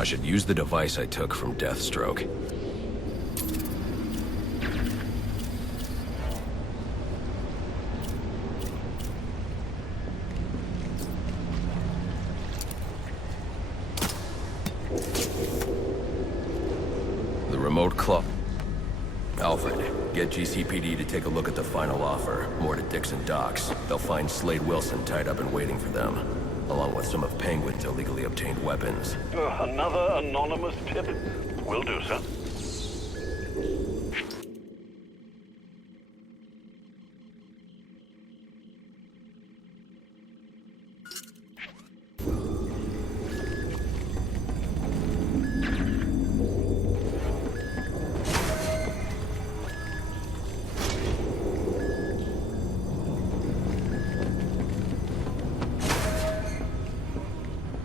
I should use the device I took from Deathstroke. The remote club. Alfred, get GCPD to take a look at the final offer. More to Dixon Docks. They'll find Slade Wilson tied up and waiting for them, along with some of Penguin's illegally obtained weapons. Another anonymous tip? Will do, sir.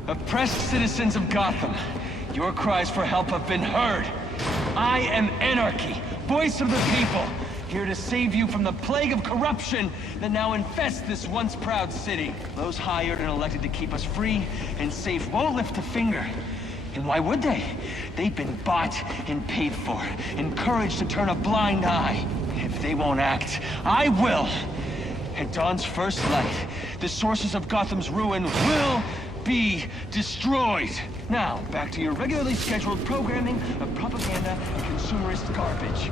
Oppressed citizens of Gotham, your cries for help have been heard. I am Anarchy, voice of the people, here to save you from the plague of corruption that now infests this once proud city. Those hired and elected to keep us free and safe won't lift a finger. And why would they? They've been bought and paid for, encouraged to turn a blind eye. If they won't act, I will. At dawn's first light, the sources of Gotham's ruin will be destroyed. Now, back to your regularly scheduled programming of propaganda and consumerist garbage.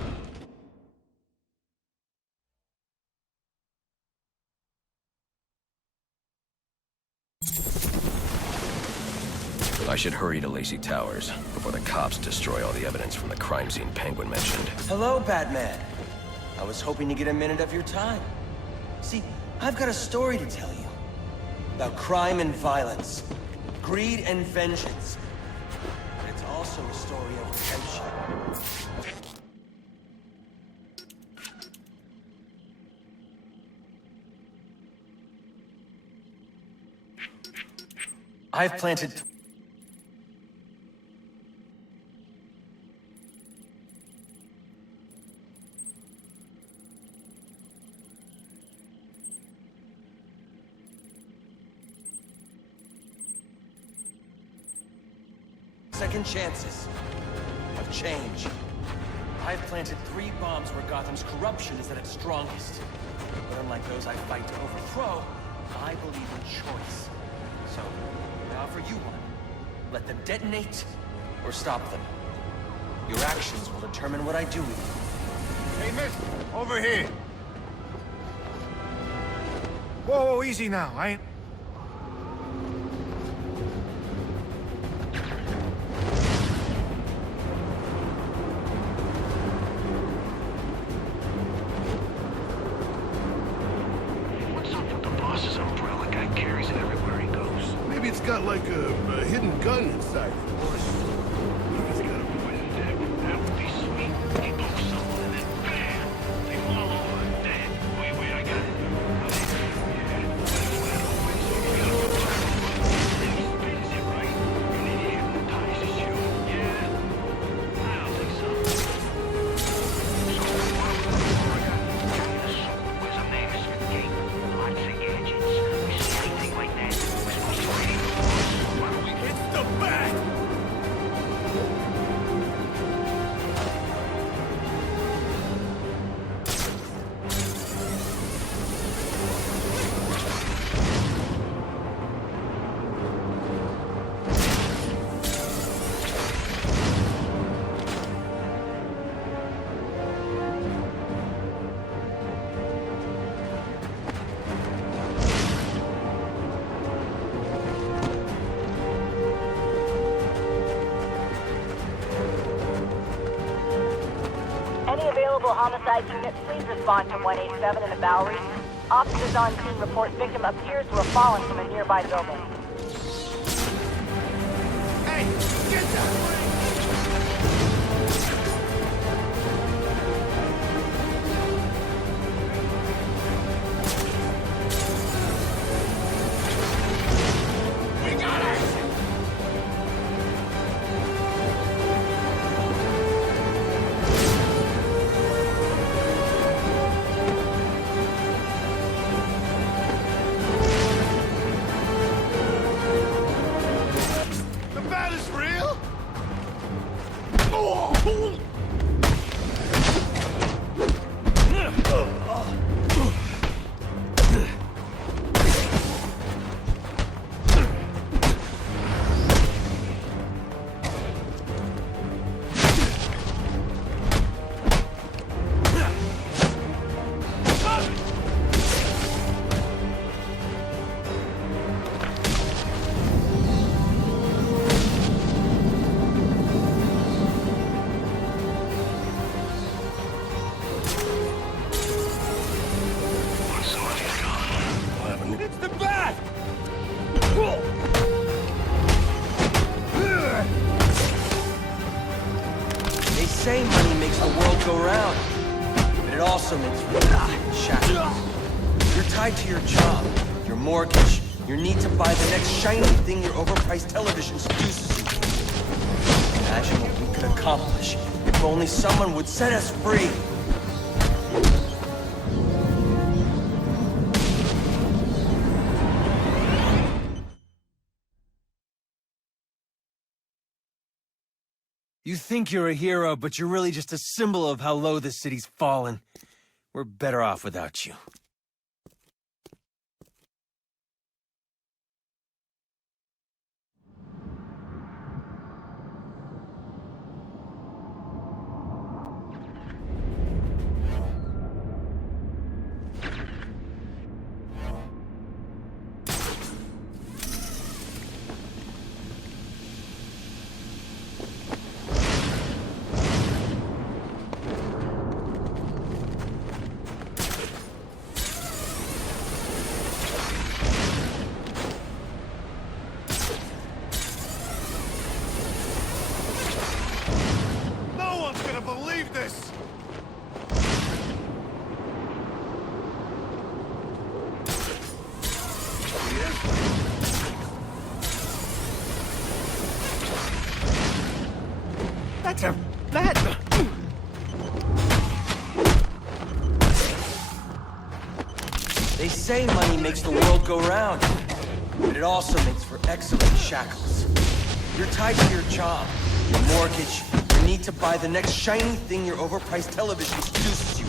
I should hurry to Lacey Towers before the cops destroy all the evidence from the crime scene Penguin mentioned. Hello, Batman. I was hoping to get a minute of your time. See, I've got a story to tell you. About crime and violence, greed and vengeance. But it's also a story of redemption. I've planted... second chances of change. I've planted 3 bombs where Gotham's corruption is at its strongest. But unlike those I fight to overthrow, I believe in choice. So, I offer you one. Let them detonate, or stop them. Your actions will determine what I do with you. Hey, miss, over here. Whoa, easy now. I ain't... got like a hidden gun inside. What if he's got a poison deck? That would be sweet. He pokes someone and then bam! They fall over dead. Wait, I got it. Yeah, then he spins it right, and then he hypnotizes you. Yeah? I don't think so. So, where's a man escape? Lots of gadgets. We see anything like that, we're supposed to read. It's the back! Any available homicide units, please respond to 187 in the Bowery. Officers on scene report victim appears to have fallen from a nearby building. Hey, get that! Step back! They say money makes the world go round, but it also makes shackles. You're tied to your job, your mortgage, your need to buy the next shiny thing your overpriced television seduces you. Imagine what we could accomplish if only someone would set us free. You think you're a hero, but you're really just a symbol of how low this city's fallen. We're better off without you. No one's gonna believe this! They say money makes the world go round, but it also makes for excellent shackles. You're tied to your job, your mortgage, your need to buy the next shiny thing your overpriced television seduces you.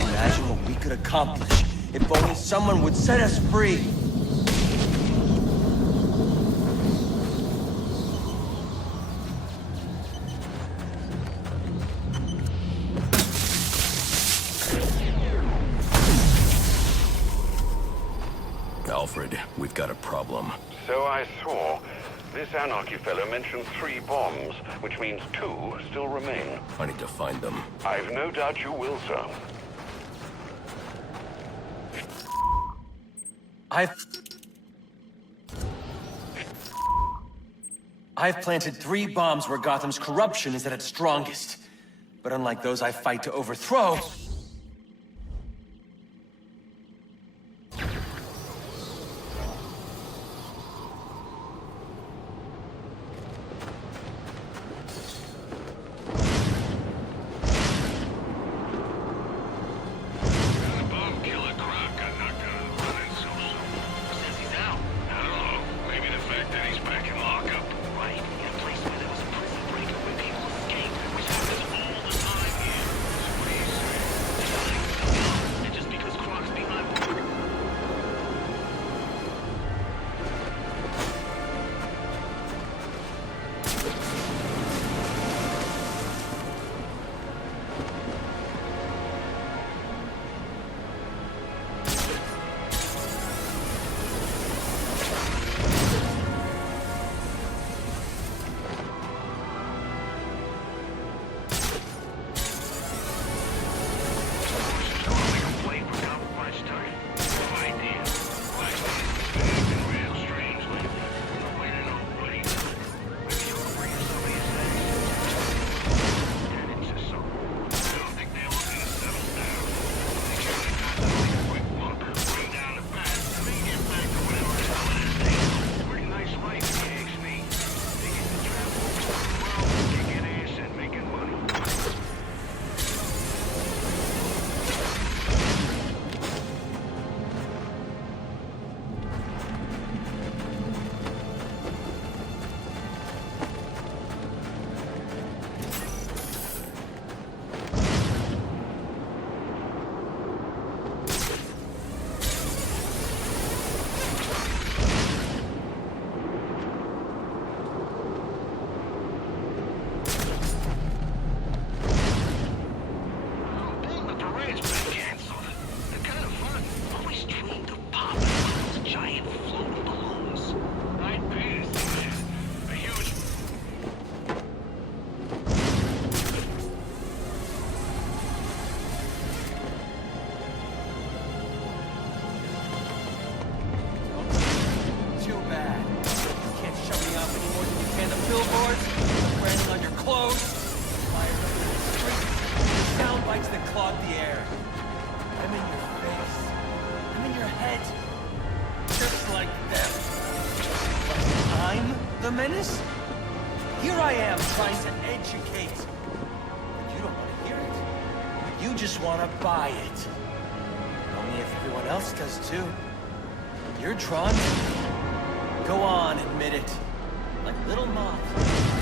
Imagine what we could accomplish if only someone would set us free. Alfred, we've got a problem. So I saw. This Anarchy fellow mentioned 3 bombs, which means 2 still remain. I need to find them. I've no doubt you will, sir. I've planted 3 bombs where Gotham's corruption is at its strongest. But unlike those I fight to overthrow, Bomb killer Croc got knocked out of the running so soon. Says he's out. I don't know. Maybe the fact that he's back in lockup. Right. In a place where there was a prison break where people escape, which happens all the time here. That's what he said. the menace? Here I am trying to educate. But you don't want to hear it. You just want to buy it. Only if everyone else does too. You're drawn to me. Go on, admit it. Like little moths.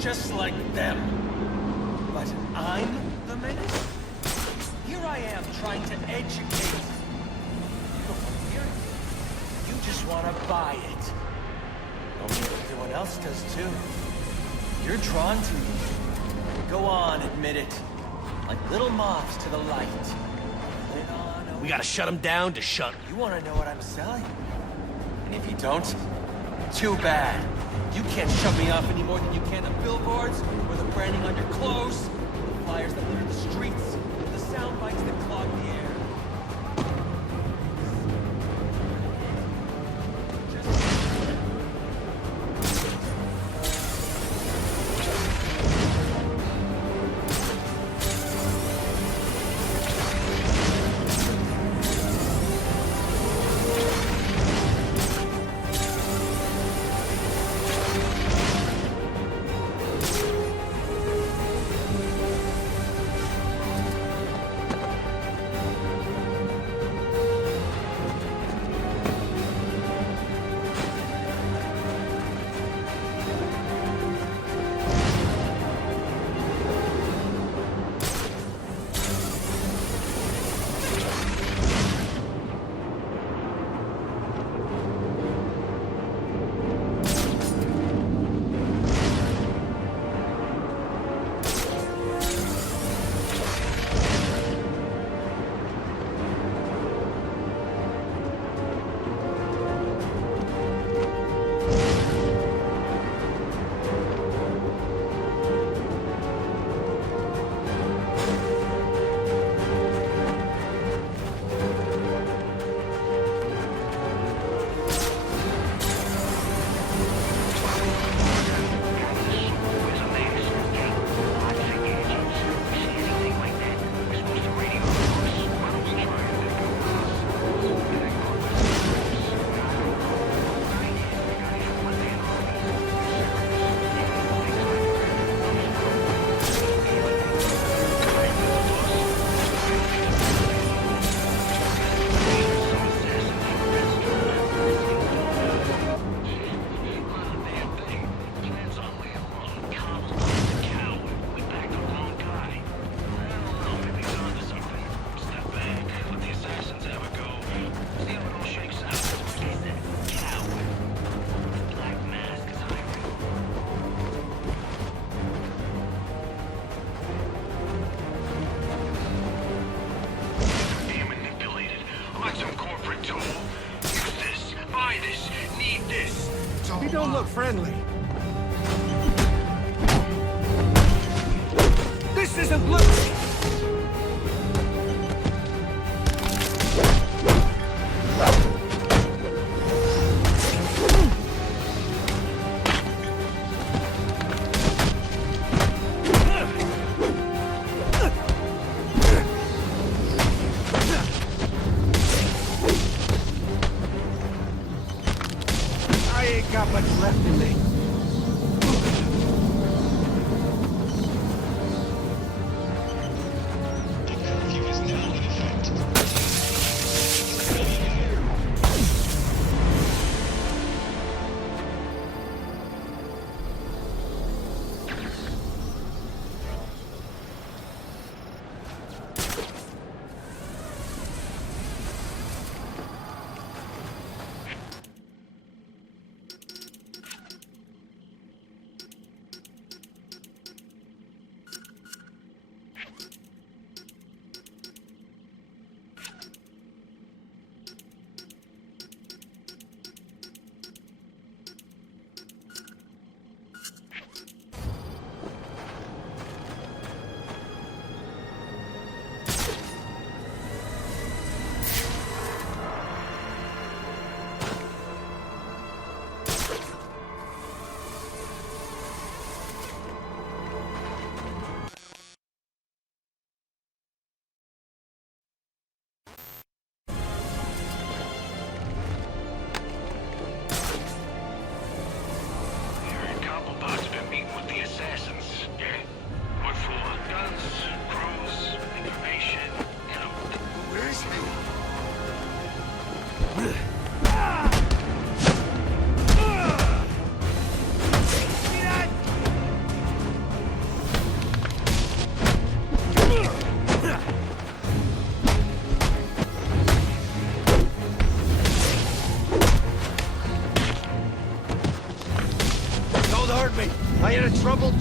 Just like them. But I'm the menace? Here I am trying to educate. You don't want to hear it. You just want to buy it. Only if everyone else does too. You're drawn to me. Go on, admit it. Like little moths to the light. Put it on. We gotta shut him down to shut him. You want to know what I'm selling? And if you don't, too bad. You can't shove me off any more than you can the billboards, or the branding on your clothes, the flyers that litter the streets, the sound bites that clog the air. You don't look friendly. This isn't loot! I ain't got much left in me.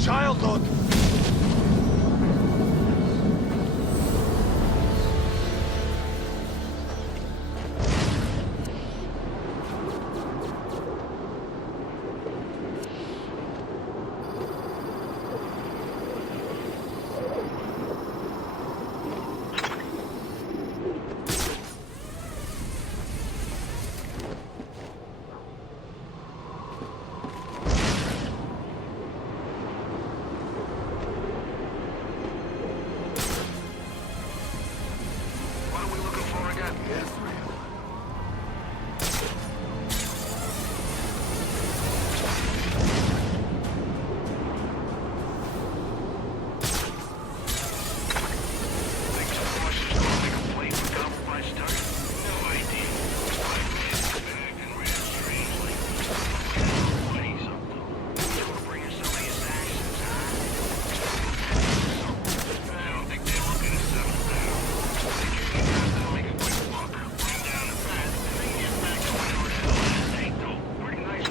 childhood. What are we looking for again? Think someone should go make a plate for compromised target? No idea. My man's acting real strangely. What he's up to. You wanna bring in some of his actions, huh? I don't think they're looking to settle down. They give you guys to make a quick buck, run down the path, and then get back to whatever the hell that is they do. Pretty nice.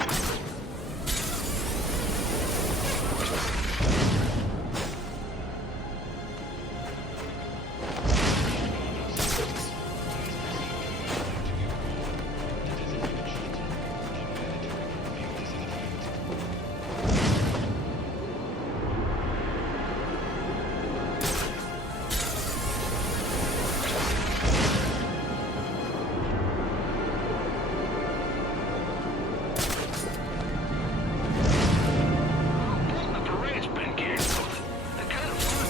The parade's been canceled. They're kind of fun.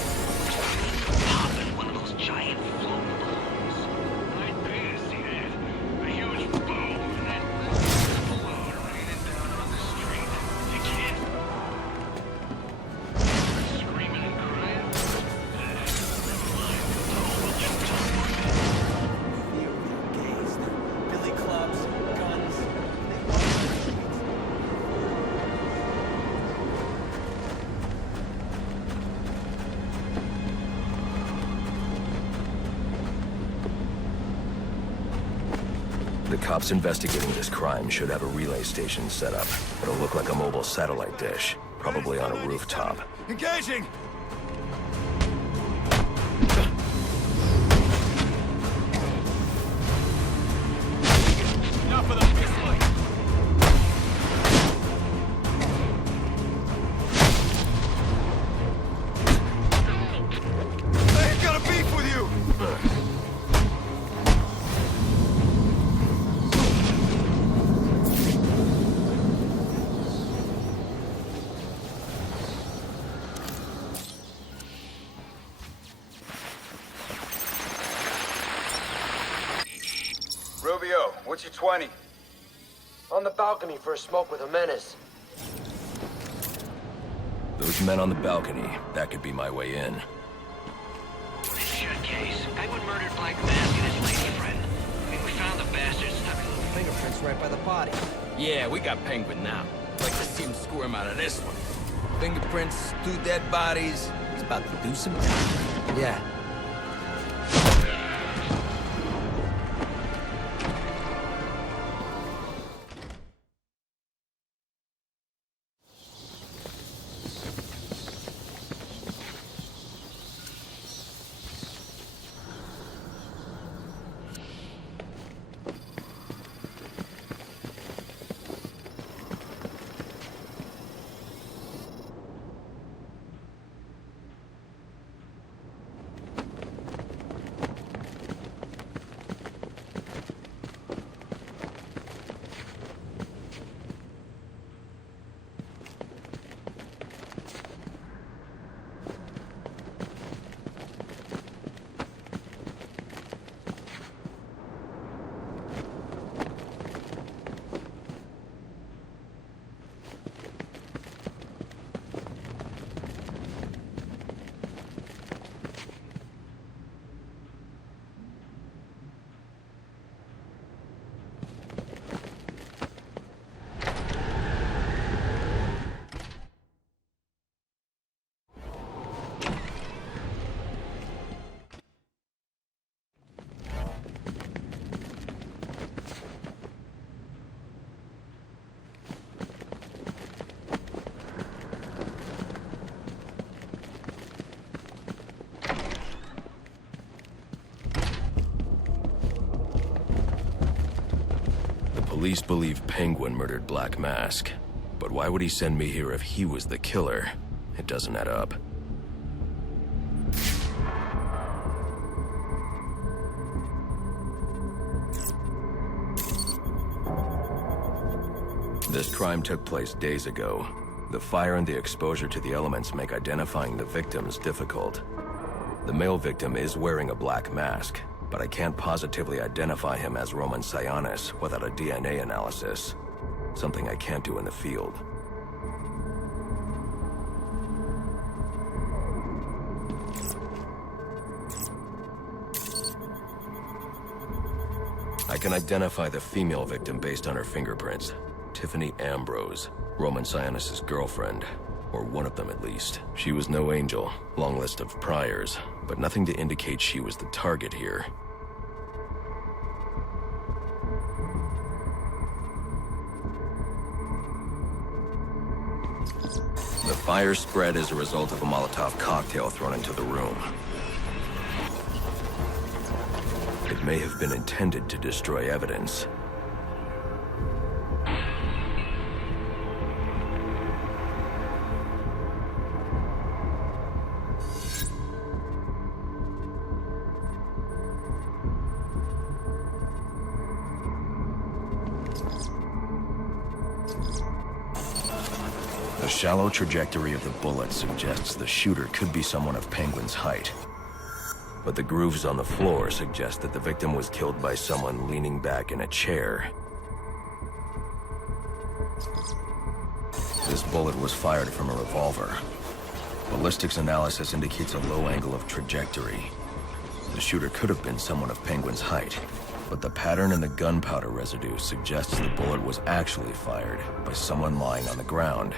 Popping one of those giant float balloons. I'd pay to see that. A huge boom and then a balloon raining down on the street. You can't. Screaming and crying. Never mind. It's all the left Fear of their gaze, their billy clubs, guns. They walk on the streets. The cops investigating this crime should have a relay station set up. It'll look like a mobile satellite dish, probably on a rooftop. Engaging! Enough of the pistol! I ain't got a beef with you! Rubio, what's your 20? On the balcony for a smoke with a menace. Those men on the balcony, that could be my way in. This shit case. Penguin murdered Black Mask and his lady friend. I mean, we found the bastards. Fingerprints right by the body. Yeah, we got Penguin now. Like to see him squirm out of this one. Fingerprints, 2 dead bodies. He's about to do some time. Yeah. Police believe Penguin murdered Black Mask. But why would he send me here if he was the killer? It doesn't add up. This crime took place days ago. The fire and the exposure to the elements make identifying the victims difficult. The male victim is wearing a black mask, but I can't positively identify him as Roman Sionis without a DNA analysis. Something I can't do in the field. I can identify the female victim based on her fingerprints. Tiffany Ambrose, Roman Sionis' girlfriend, or one of them at least. She was no angel, long list of priors, but nothing to indicate she was the target here. The fire spread as a result of a Molotov cocktail thrown into the room. It may have been intended to destroy evidence. The shallow trajectory of the bullet suggests the shooter could be someone of Penguin's height. But the grooves on the floor suggest that the victim was killed by someone leaning back in a chair. This bullet was fired from a revolver. Ballistics analysis indicates a low angle of trajectory. The shooter could have been someone of Penguin's height, but the pattern in the gunpowder residue suggests the bullet was actually fired by someone lying on the ground.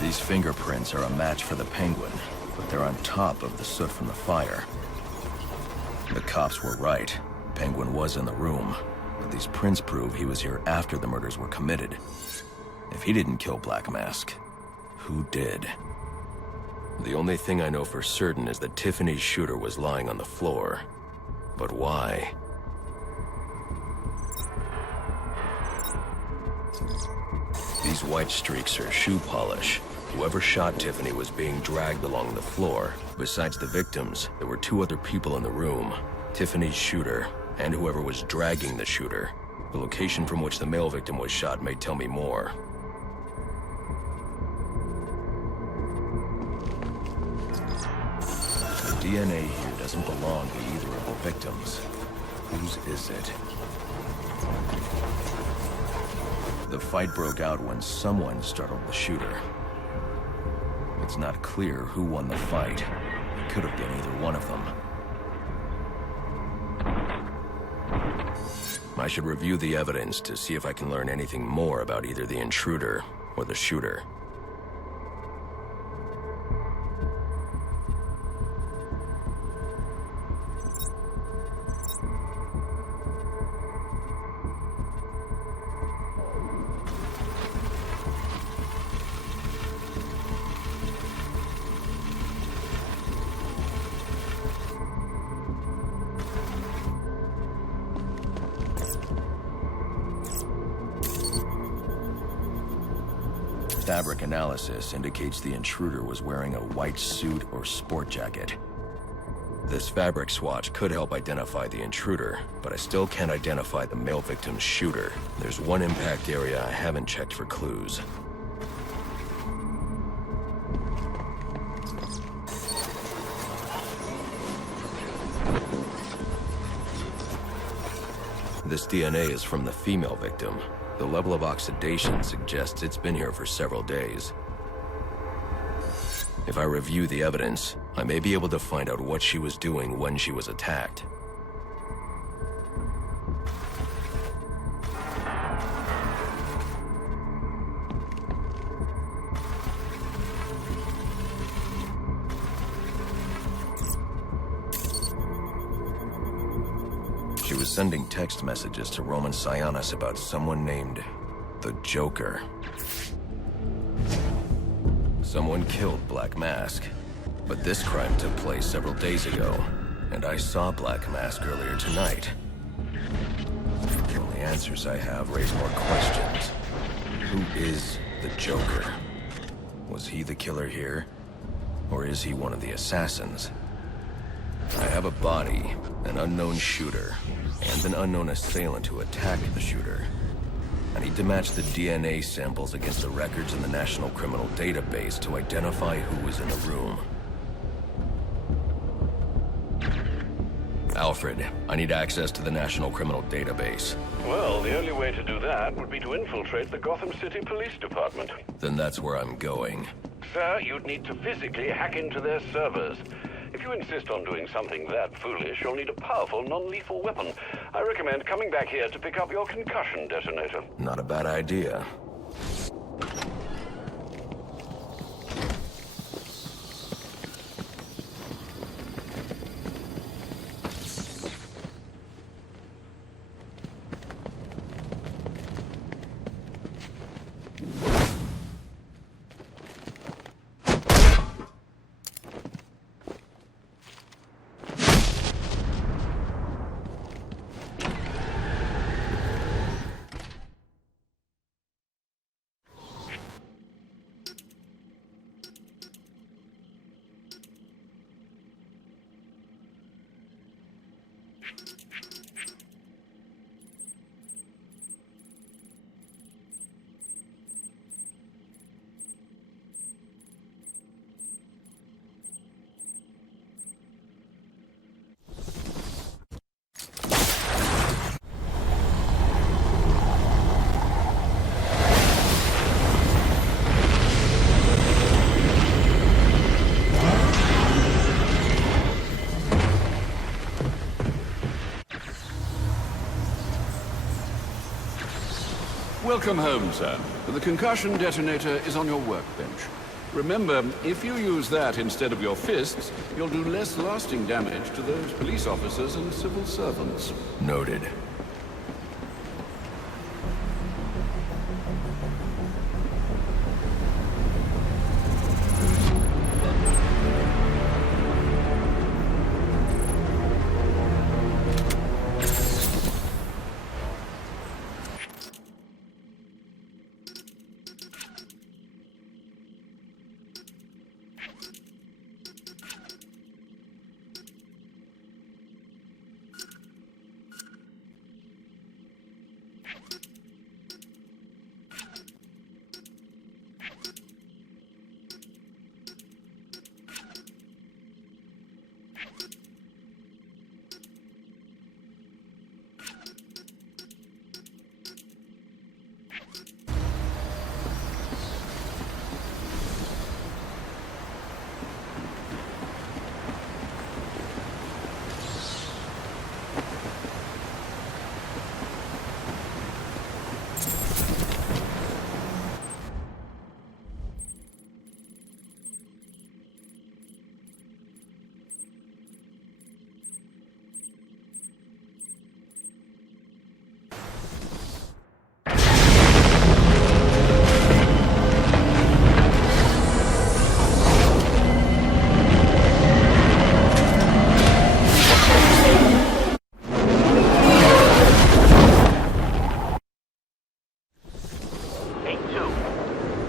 These fingerprints are a match for the Penguin, but they're on top of the soot from the fire. The cops were right. Penguin was in the room, but these prints prove he was here after the murders were committed. If he didn't kill Black Mask, who did? The only thing I know for certain is that Tiffany's shooter was lying on the floor. But why? These white streaks are shoe polish. Whoever shot Tiffany was being dragged along the floor. Besides the victims, there were two other people in the room. Tiffany's shooter, and whoever was dragging the shooter. The location from which the male victim was shot may tell me more. The DNA here doesn't belong to either of the victims. Whose is it? The fight broke out when someone startled the shooter. It's not clear who won the fight. It could have been either one of them. I should review the evidence to see if I can learn anything more about either the intruder or the shooter. Fabric analysis indicates the intruder was wearing a white suit or sport jacket. This fabric swatch could help identify the intruder, but I still can't identify the male victim's shooter. There's one impact area I haven't checked for clues. This DNA is from the female victim. The level of oxidation suggests it's been here for several days. If I review the evidence, I may be able to find out what she was doing when she was attacked. She was sending text messages to Roman Sionis about someone named The Joker. Someone killed Black Mask, but this crime took place several days ago, and I saw Black Mask earlier tonight. The only answers I have raise more questions. Who is the Joker? Was he the killer here? Or is he one of the assassins? I have a body, an unknown shooter, and an unknown assailant who attacked the shooter. I need to match the DNA samples against the records in the National Criminal Database to identify who was in the room. Alfred, I need access to the National Criminal Database. Well, the only way to do that would be to infiltrate the Gotham City Police Department. Then that's where I'm going. Sir, you'd need to physically hack into their servers. If you insist on doing something that foolish, you'll need a powerful, non-lethal weapon. I recommend coming back here to pick up your concussion detonator. Not a bad idea. Welcome home, sir. The concussion detonator is on your workbench. Remember, if you use that instead of your fists, you'll do less lasting damage to those police officers and civil servants. Noted.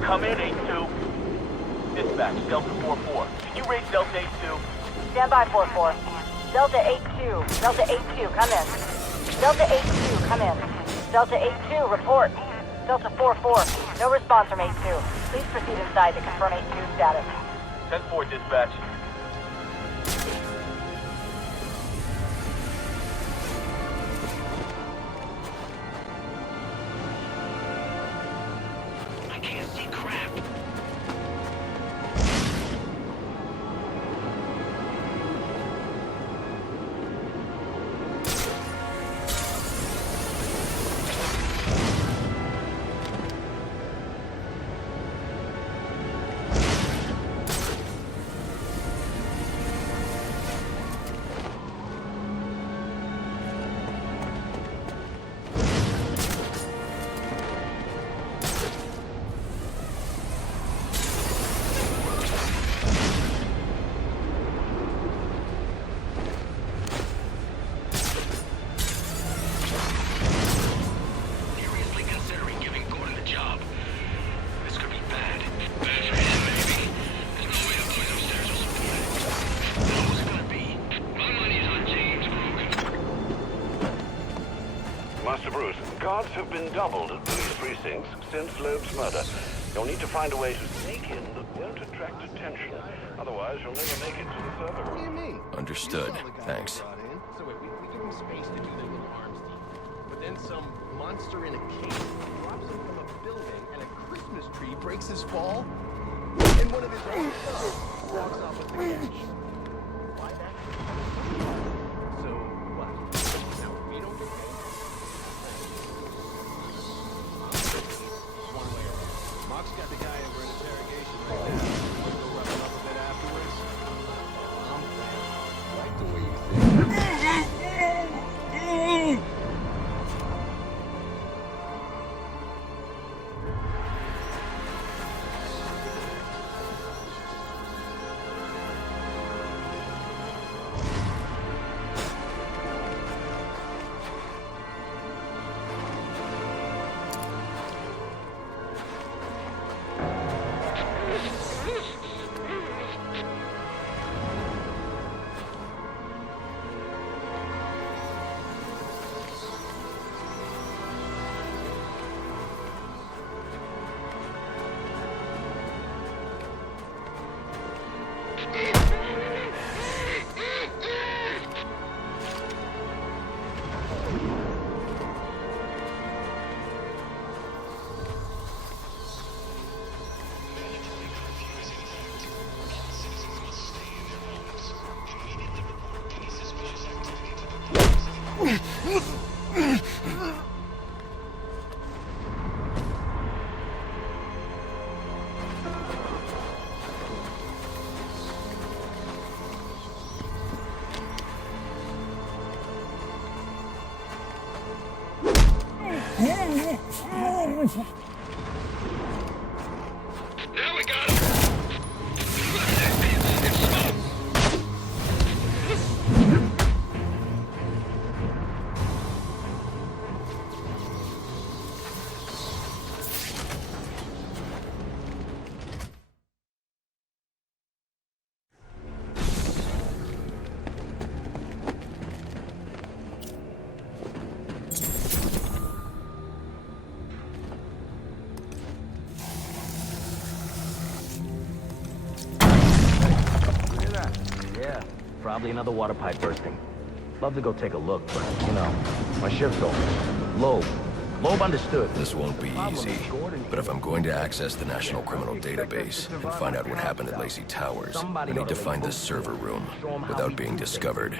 Come in, 8-2. Dispatch, Delta 4-4. Can you raise Delta 8-2? Stand by, 4-4. Delta 8-2. Delta 8-2, come in. Delta 8-2, come in. Delta 8-2, report. Delta 4-4. No response from 8-2. Please proceed inside to confirm 8-2 status. 10-4, dispatch. I can't see crap. Master Bruce, guards have been doubled at police precincts since Loeb's murder. You'll need to find a way to sneak in that won't attract attention. Otherwise, you'll never make it to the server room. What do you mean? Understood. Thanks. So wait, we give him space to do their little arms deal. But then some monster in a cape drops him from a building and a Christmas tree breaks his fall. And one of his own sons walks off with the cash. Why that? So, what? Now we don't get paid? One way or another. Mark's got the guy over in interrogation right now. We'll go rough him up a bit afterwards. I'm glad. Like the way you think. Now we got him! It's smoke! Yeah, probably another water pipe bursting. Love to go take a look, but, you know, my shift's over. Loeb understood. This won't be easy, but if I'm going to access the National Criminal Database and find out what happened at Lacey Towers, I need to find this server room without being discovered.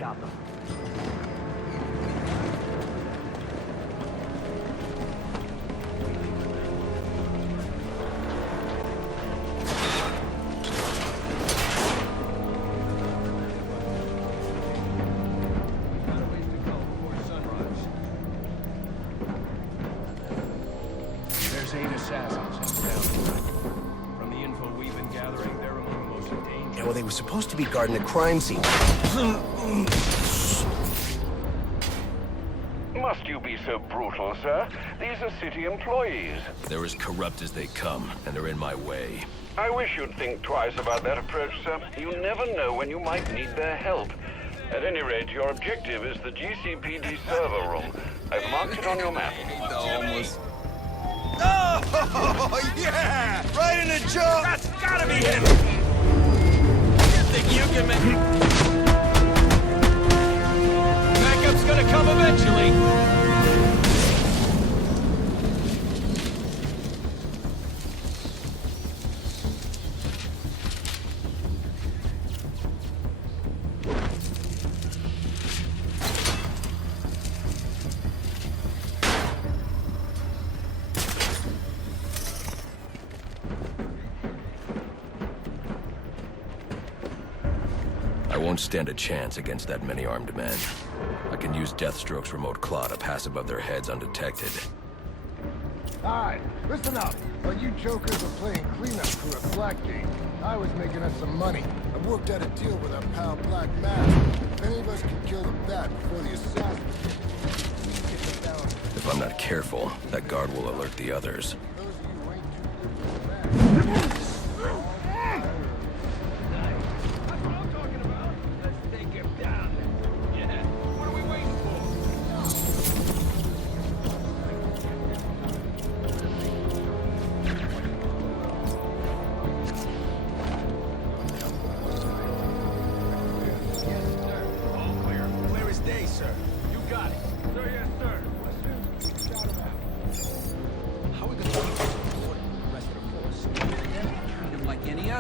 There's 8 assassins in town. From the info we've been gathering, they're among the most dangerous. Yeah, well, they were supposed to be guarding the crime scene. Must you be so brutal, sir? These are city employees. They're as corrupt as they come, and they're in my way. I wish you'd think twice about that approach, sir. You never know when you might need their help. At any rate, your objective is the GCPD server room. I've marked it on your map. Almost. Oh, yeah! Right in the jaw! That's gotta be him! You think you can make... Backup's gonna come eventually! I won't stand a chance against that many armed men. I can use Deathstroke's remote claw to pass above their heads undetected. Alright, listen up. While you jokers were playing cleanup crew at Blackgate, I was making us some money. I worked out a deal with our pal Black Mask. If any of us could kill the bat before the assassins did, If I'm not careful, that guard will alert the others.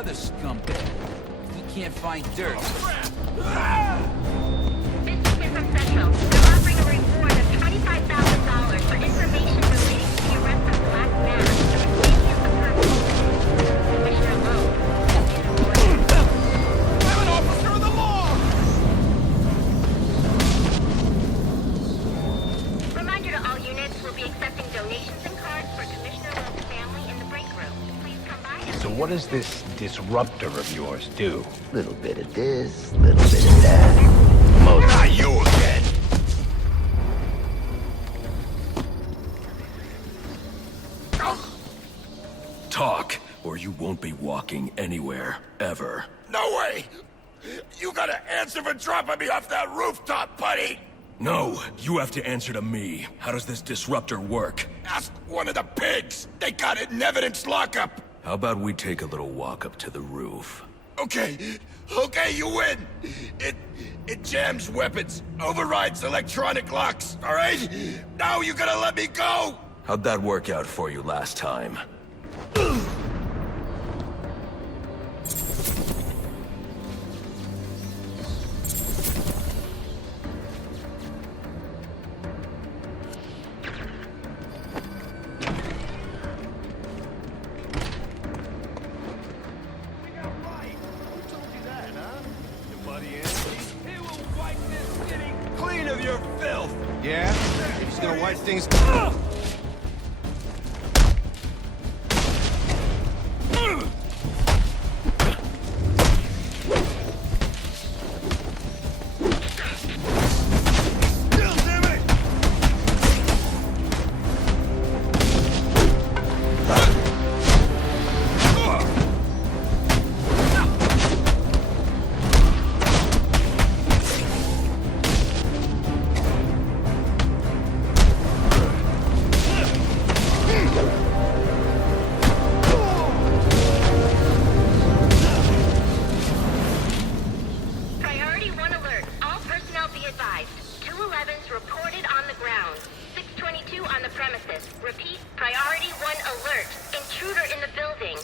other scumbag. He can't find dirt. This is from Central. They're offering a reward of $25,000 for information relating to the arrest of Black Mass and the safety of the purple. Commissioner Lowe. I'm an officer of the law! Reminder to all units, we'll be accepting donations and cards for Commissioner Lowe's family in the break room. Please come by and... So what does this disruptor of yours do? Little bit of this, little bit of that. Most... Not you again! Talk, or you won't be walking anywhere, ever. No way! You gotta answer for dropping me off that rooftop, buddy! No, you have to answer to me. How does this disruptor work? Ask one of the pigs! They got it in evidence lockup! How about we take a little walk up to the roof? Okay, you win! It jams weapons, overrides electronic locks, alright? Now you gotta let me go! How'd that work out for you last time? Clean of your filth! Yeah? You're just gonna wipe things... Priority 1 alert. All personnel be advised. 211's reported on the ground. 622 on the premises. Repeat, priority 1 alert. Intruder in the building.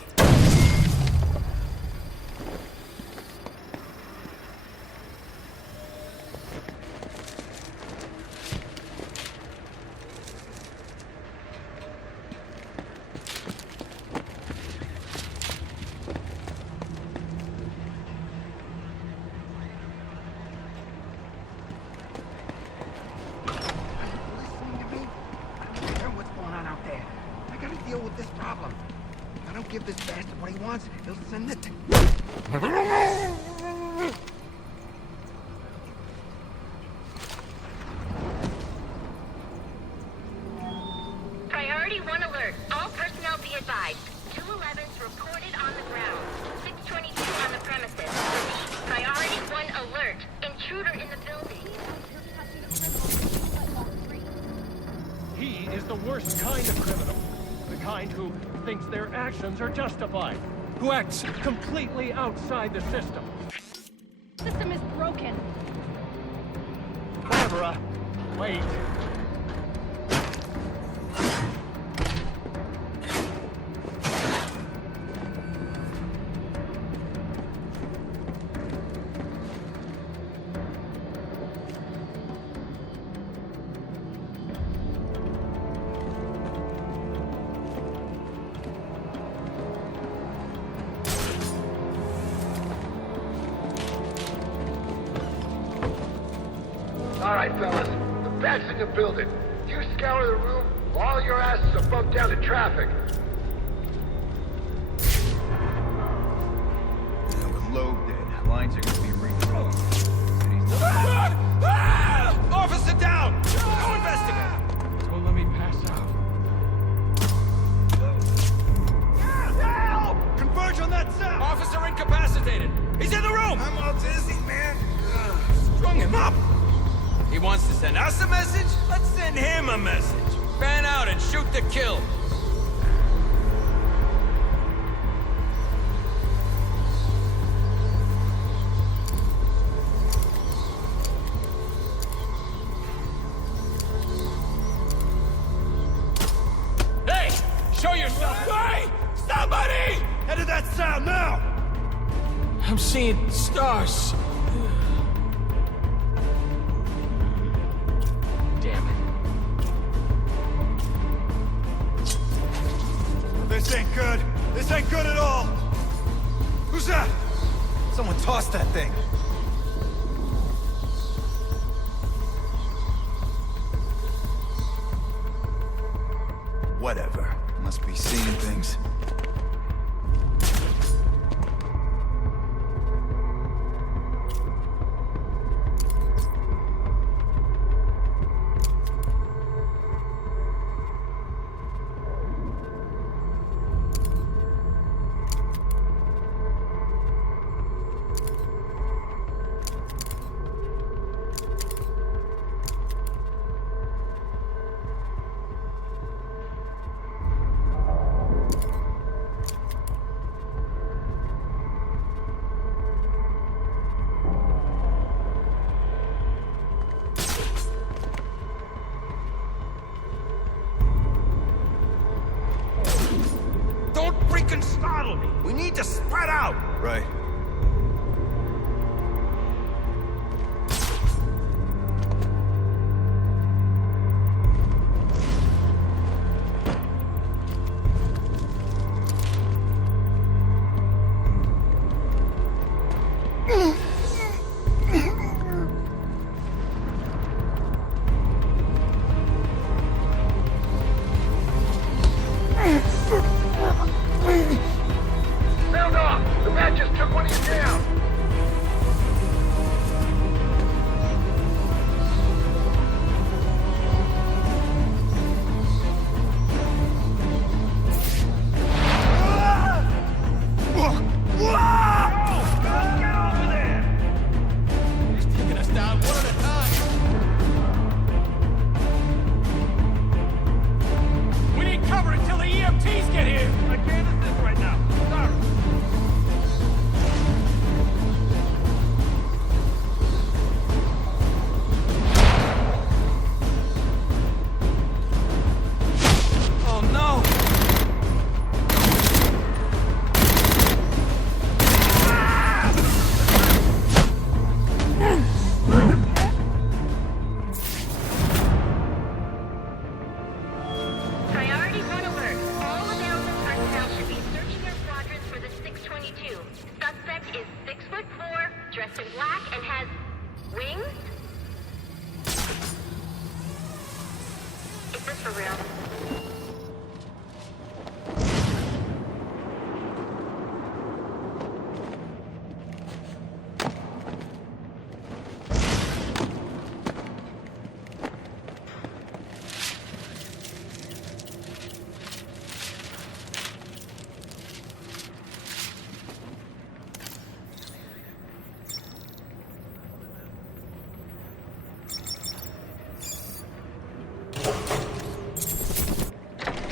What's going on out there? I gotta deal with this problem. If I don't give this bastard what he wants, he'll send it. Priority 1 alert. All personnel be advised. 211's reported on the ground. 622 on the premises. Repeat, priority 1 alert. Intruder in the building. He is the worst kind of criminal. The kind who thinks their actions are justified. Who acts completely outside the system. System is broken. Barbara, wait. All right, fellas. The bat's in the building. You scour the room while your asses are bumped down to traffic. Yeah, with Loeb dead, lines are gonna be redrawn. Officer down! Go investigate! Don't let me pass out. Help! Converge on that sound! Officer incapacitated! He's in the room! I'm all dizzy, man. Strung him up! He wants to send us a message? Let's send him a message. Fan out and shoot to kill. Hey! Show yourself! Hey! Somebody! Head to that sound now! I'm seeing stars. Damn it. This ain't good. This ain't good at all. Who's that? Someone tossed that thing. Whatever. Must be seeing things. Don't freaking startle me! We need to spread out! Right. Sound off! The matches took one of you down! Taking us down one at a time. We need cover until the EMTs get here. I can't assist right now. Sorry. Oh no! Priority 1 alert. All available personnel should be searching their quadrants for the 622. Suspect is 6'4", dressed in black, and has wings? Is this for real?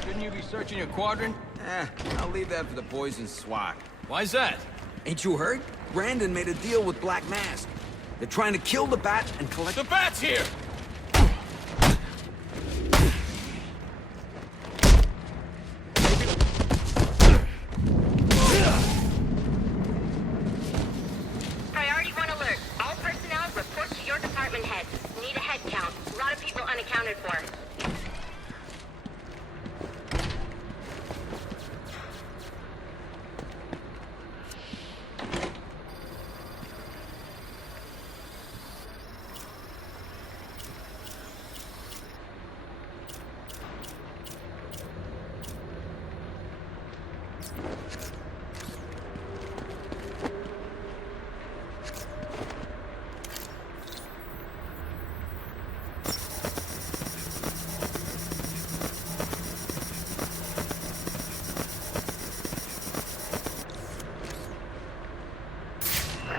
Shouldn't you be searching your quadrant? I'll leave that for the boys in SWAT. Why's that? Ain't you heard? Brandon made a deal with Black Mask. They're trying to kill the Bat and collect... The Bat's here! Priority 1 alert. All personnel report to your department head. Need a head count. A lot of people unaccounted for.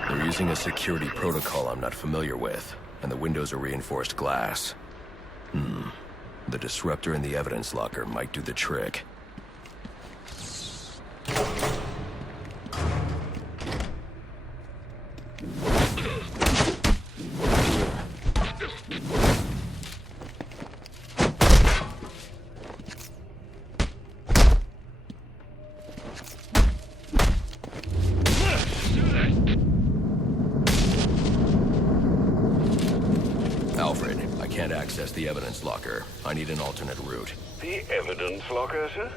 They're using a security protocol I'm not familiar with, and the windows are reinforced glass. The disruptor in the evidence locker might do the trick. Do that. the evidence locker. I need an alternate route. The evidence locker, sir?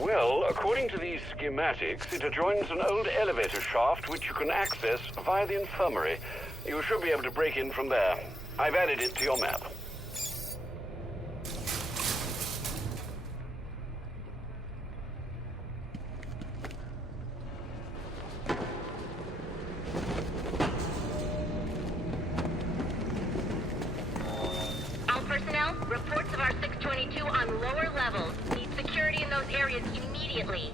Well, according to these schematics, it adjoins an old elevator shaft which you can access via the infirmary. You should be able to break in from there. I've added it to your map. All personnel, reports of our 622 on lower levels. Need security in those areas immediately.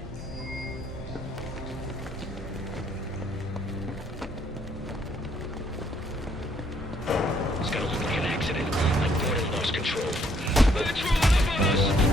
It's gonna look like an accident, like Gordon lost control. It's rolling up on us!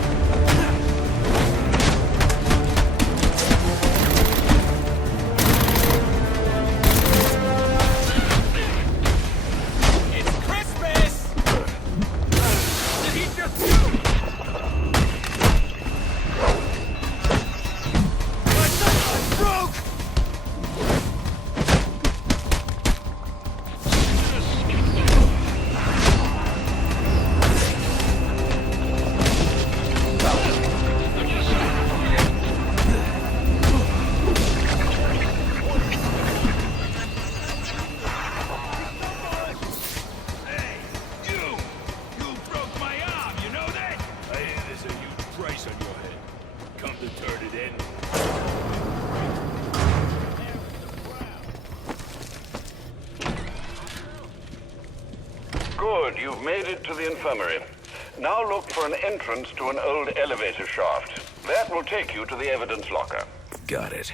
Good, you've made it to the infirmary. Now look for an entrance to an old elevator shaft. That will take you to the evidence locker. Got it.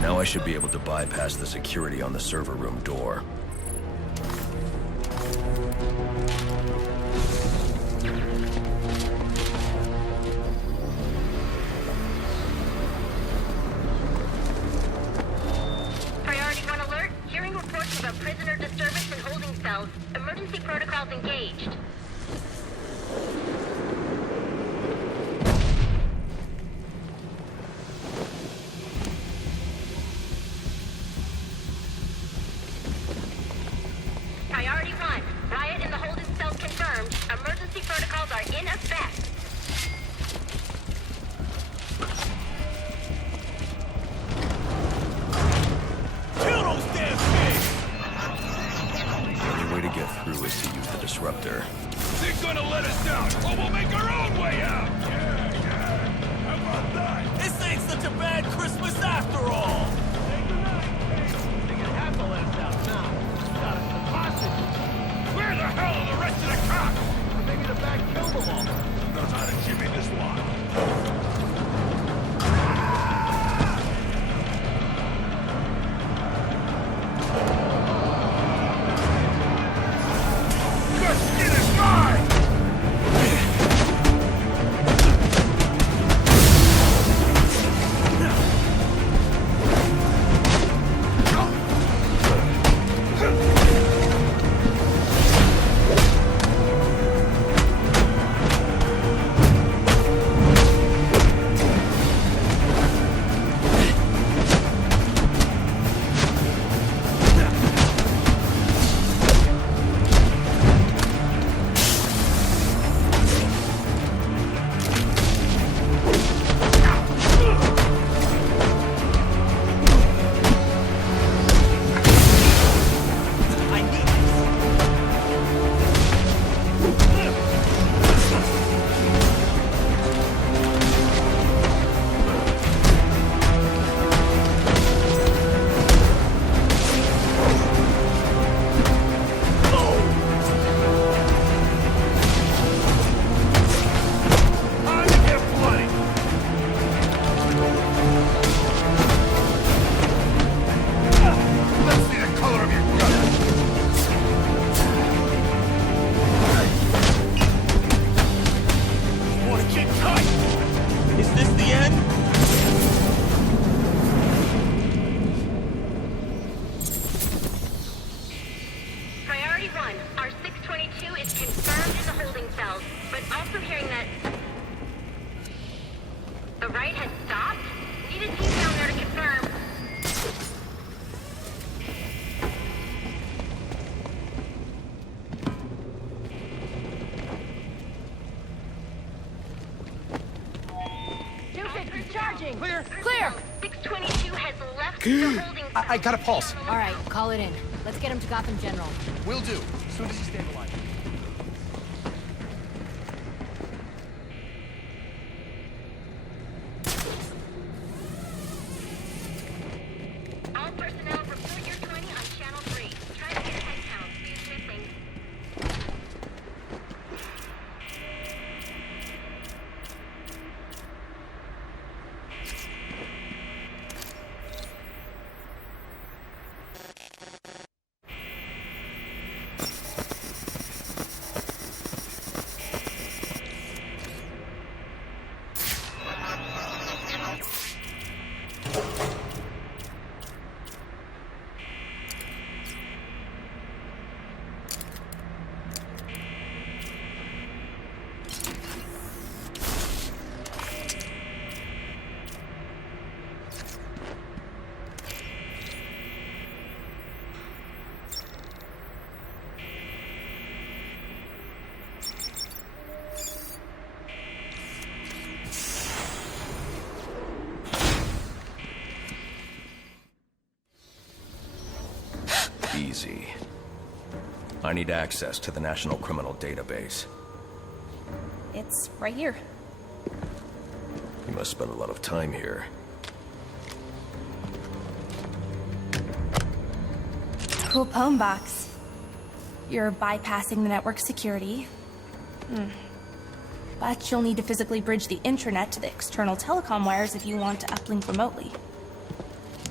Now I should be able to bypass the security on the server room door. Priority 1 alert. Hearing reports of a prisoner disturbance in holding cells. Emergency protocols engaged. Priority 1. Riot in the holding cells confirmed. Emergency protocols are in effect. Kill those damn pigs! The only way to get through is to use the disruptor. Clear! 622 has left the holding... I got a pulse. All right, call it in. Let's get him to Gotham General. Will do. As soon as he stabilizes. All personnel report your 20 on Channel 3. Try to get a head count. Who's missing? Easy. I need access to the National Criminal Database. It's right here. You must spend a lot of time here. Cool poem box. You're bypassing the network security. But you'll need to physically bridge the intranet to the external telecom wires if you want to uplink remotely.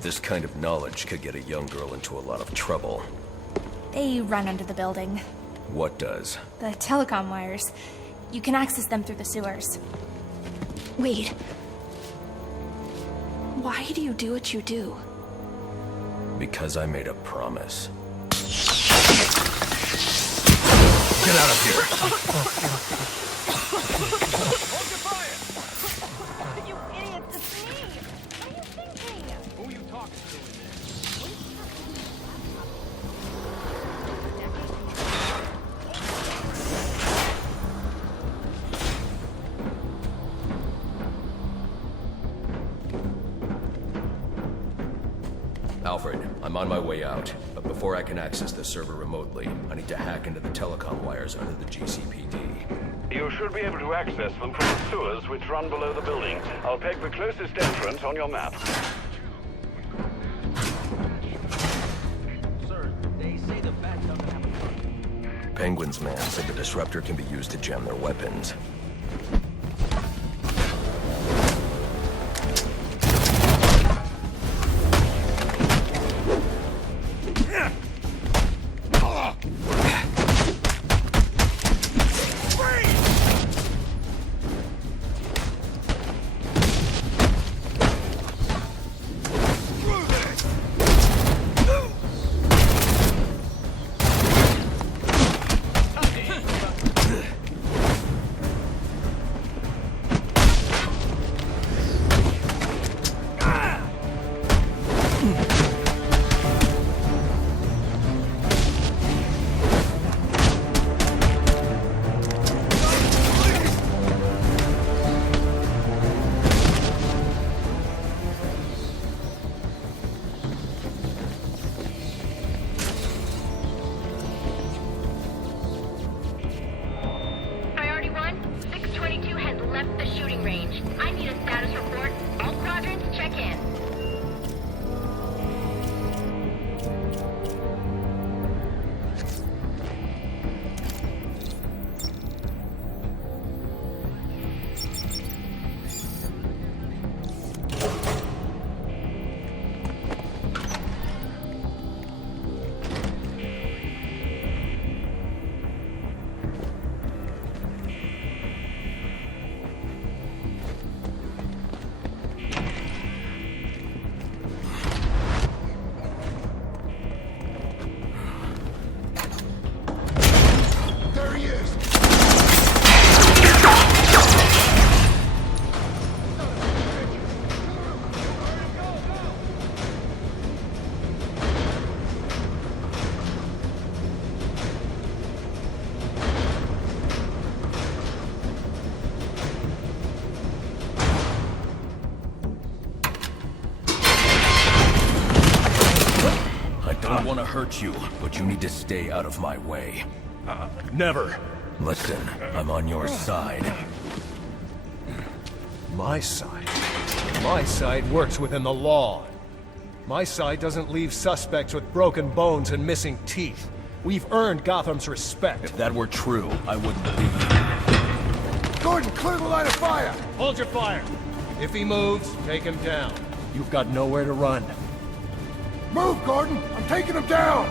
This kind of knowledge could get a young girl into a lot of trouble. They run under the building. What does? The telecom wires. You can access them through the sewers. Wait. Why do you do what you do? Because I made a promise. Get out of here! Hold your fire! You idiots, it's me! What are you thinking? Who are you talking to in there? Alfred, I'm on my way out, but before I can access the server remotely, I need to hack into the telecom wires under the GCPD. You should be able to access them from the sewers which run below the building. I'll peg the closest entrance on your map. Sir, they say the bat doesn't have a... Penguin's man said the disruptor can be used to jam their weapons. want to hurt you, but you need to stay out of my way. Never. Listen, I'm on your side. My side? My side works within the law. My side doesn't leave suspects with broken bones and missing teeth. We've earned Gotham's respect. If that were true, I wouldn't believe you. Gordon, clear the line of fire! Hold your fire. If he moves, take him down. You've got nowhere to run. Move, Gordon! I'm taking him down!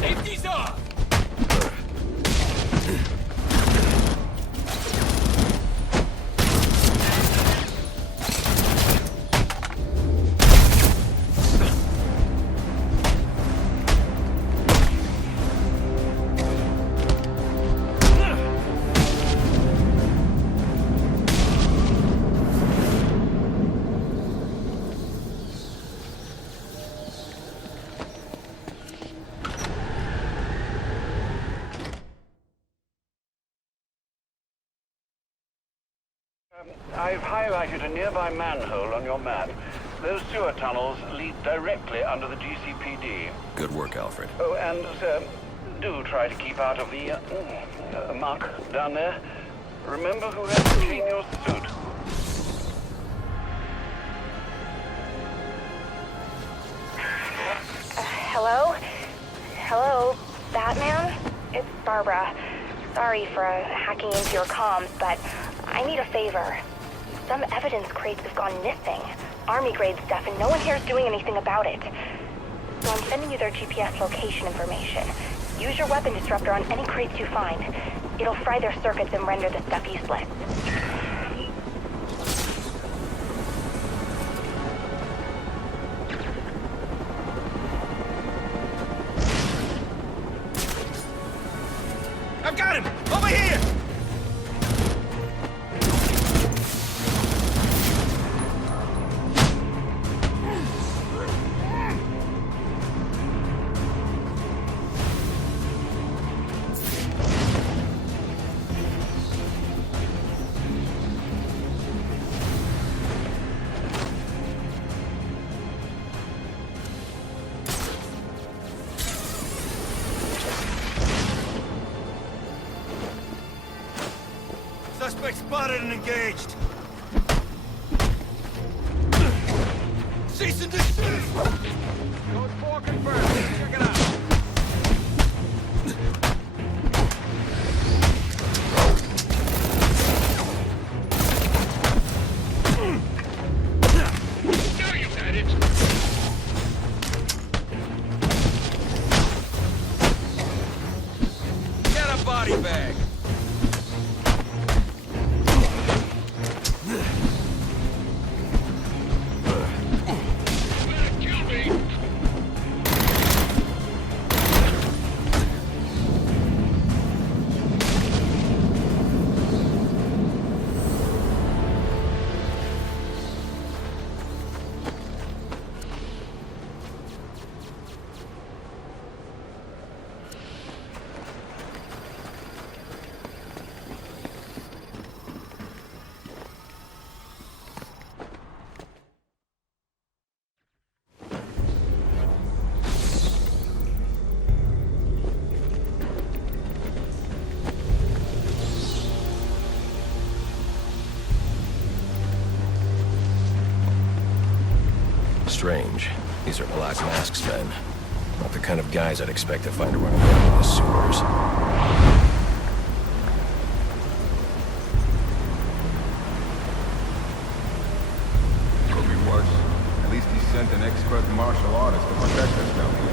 Safety's off! I've highlighted a nearby manhole on your map. Those sewer tunnels lead directly under the GCPD. Good work, Alfred. Oh, and, sir, do try to keep out of the muck down there. Remember who has to clean your suit. Hello? Hello, Batman? It's Barbara. Sorry for hacking into your comms, but I need a favor. Some evidence crates have gone missing. Army-grade stuff, and no one here is doing anything about it. So I'm sending you their GPS location information. Use your weapon disruptor on any crates you find. It'll fry their circuits and render the stuff useless. I've got him! Over here! Suspect spotted and engaged. Cease and desist! Code 4 confirmed. Check it out. Now you had it. Get a body bag. Strange. These are Black Mask's men. Not the kind of guys I'd expect to find running around in the sewers. Could be worse. At least he sent an expert martial artist to protect us down here.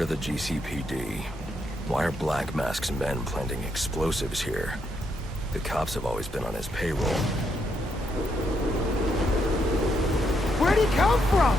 under the GCPD. Why are Black Mask's men planting explosives here? The cops have always been on his payroll. Where'd he come from?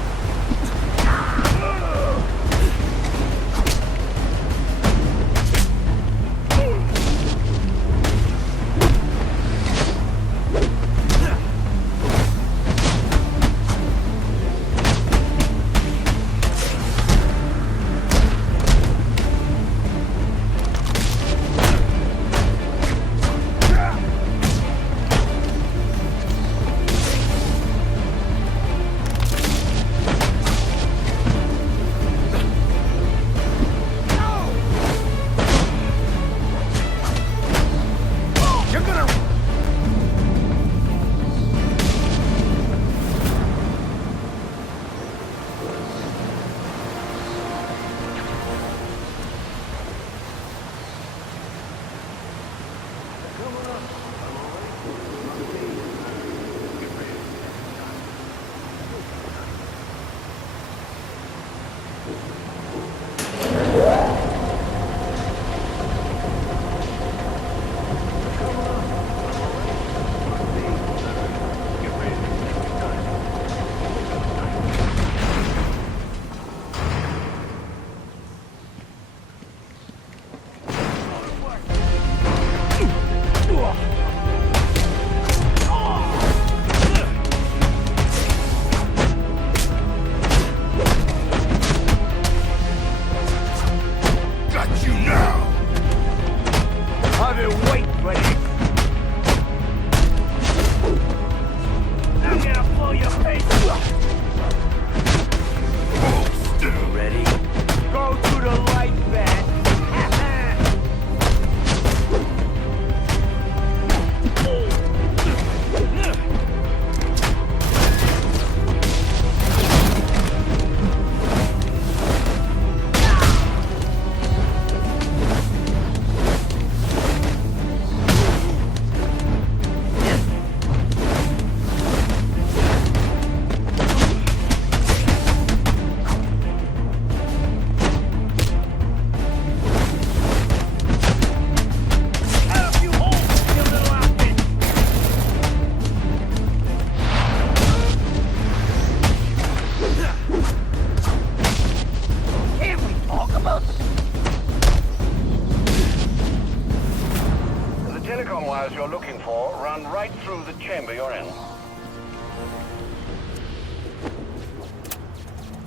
You're looking for run right through the chamber you're in.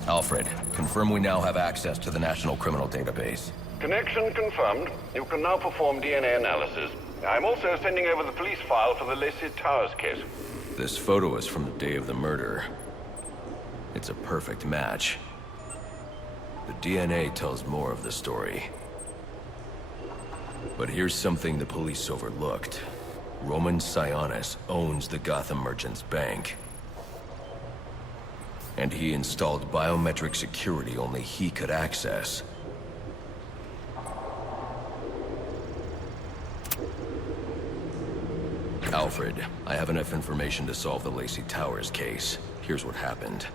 Alfred, confirm we now have access to the National Criminal Database. Connection confirmed. You can now perform DNA analysis. I'm also sending over the police file for the Lacey Towers case. This photo is from the day of the murder. It's a perfect match. The DNA tells more of the story. But here's something the police overlooked. Roman Sionis owns the Gotham Merchants Bank. And he installed biometric security only he could access. Alfred, I have enough information to solve the Lacey Towers case. Here's what happened.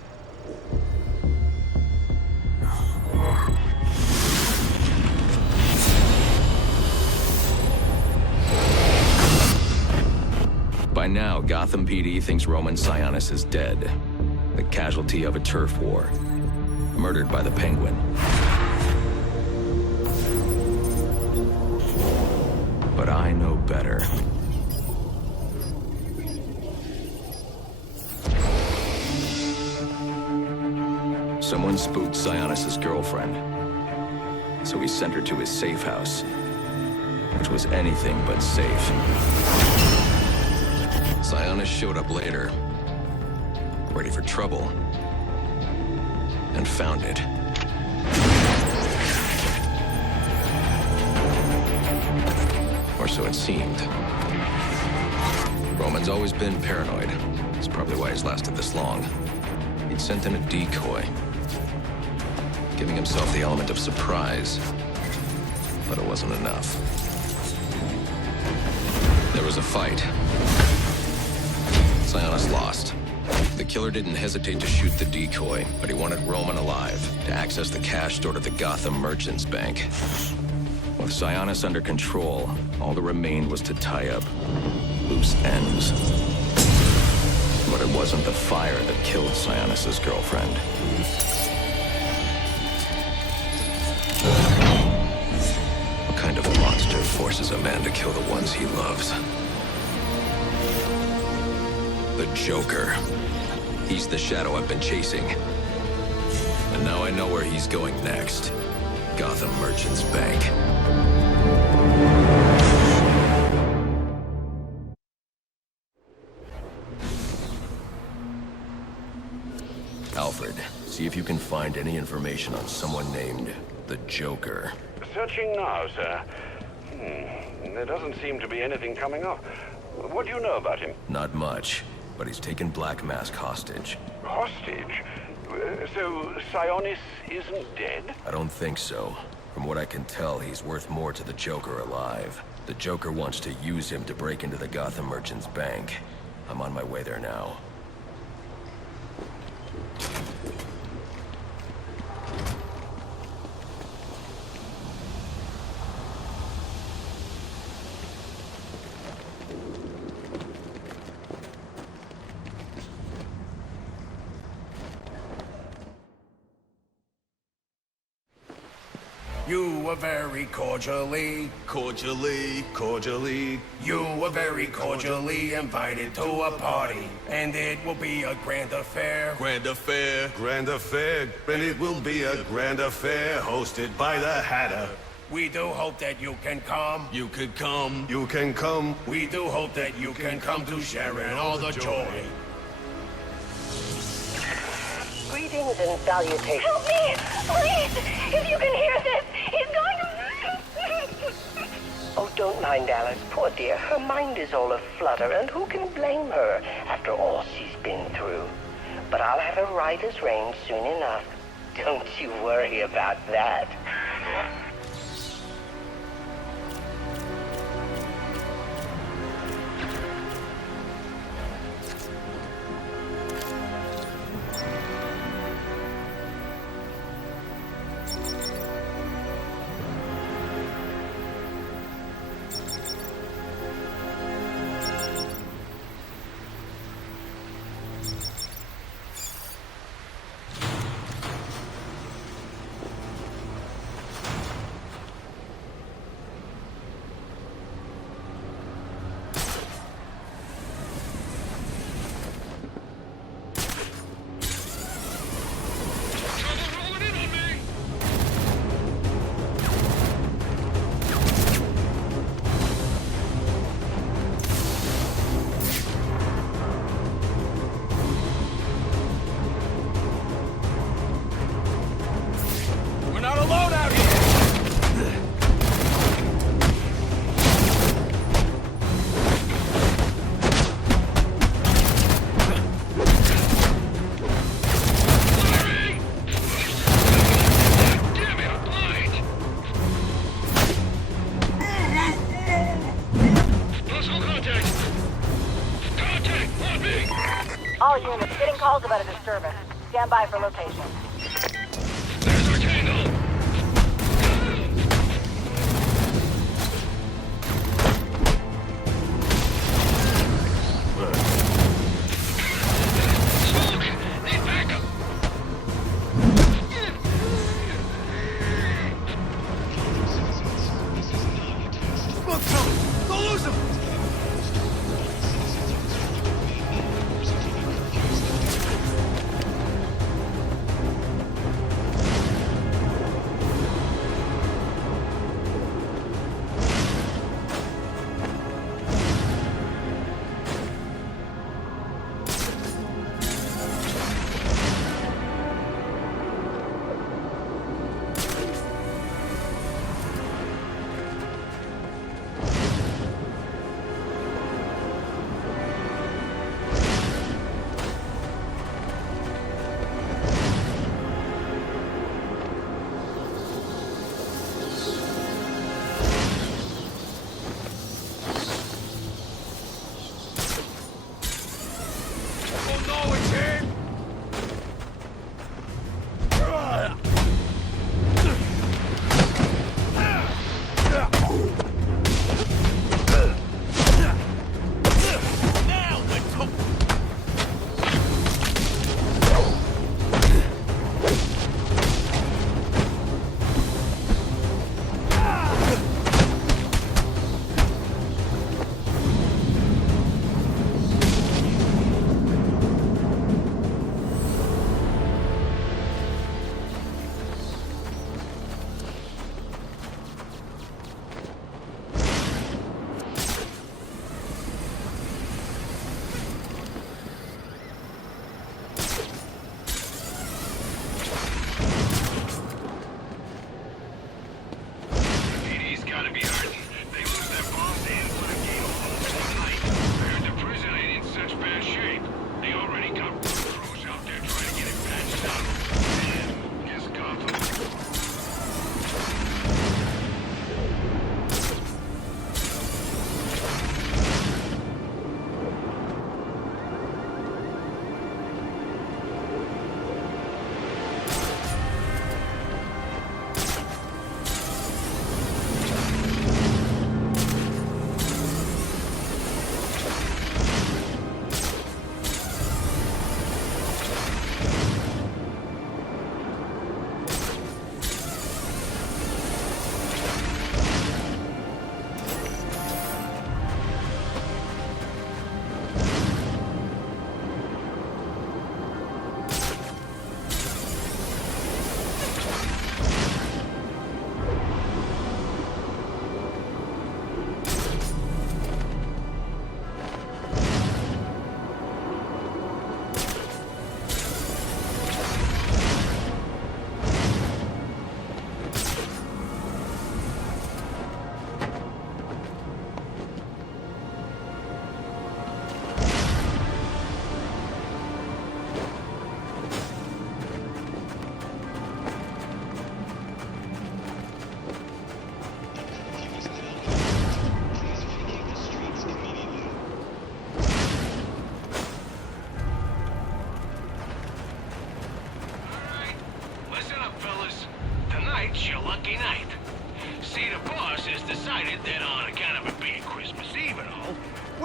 By now, Gotham PD thinks Roman Sionis is dead. The casualty of a turf war. Murdered by the Penguin. But I know better. Someone spooked Sionis' girlfriend. So he sent her to his safe house. Which was anything but safe. Sionis showed up later, ready for trouble, and found it. Or so it seemed. Roman's always been paranoid. That's probably why he's lasted this long. He'd sent in a decoy, giving himself the element of surprise, but it wasn't enough. There was a fight. Sionis lost. The killer didn't hesitate to shoot the decoy, but he wanted Roman alive to access the cash stored at the Gotham Merchants Bank. With Sionis under control, all that remained was to tie up loose ends. But it wasn't the fire that killed Sionis' girlfriend. What kind of monster forces a man to kill the ones he loves? The Joker. He's the shadow I've been chasing. And now I know where he's going next. Gotham Merchants Bank. Alfred, see if you can find any information on someone named the Joker. Searching now, sir. There doesn't seem to be anything coming up. What do you know about him? Not much, but he's taken Black Mask hostage. Hostage? So Sionis isn't dead? I don't think so. From what I can tell, he's worth more to the Joker alive. The Joker wants to use him to break into the Gotham Merchants Bank. I'm on my way there now. You were very cordially, you were very cordially invited to a party, and it will be a grand affair. Grand affair, and it will be a grand affair hosted by the Hatter. We do hope that you can come. You can come. We do hope that you can come to share in all the joy. Greetings and salutations. Help me! Please! If you can hear this, he's going to... Oh, don't mind Alice, poor dear. Her mind is all aflutter, and who can blame her after all she's been through? But I'll have her right as rain soon enough. Don't you worry about that. All units, getting calls about a disturbance. Stand by for location.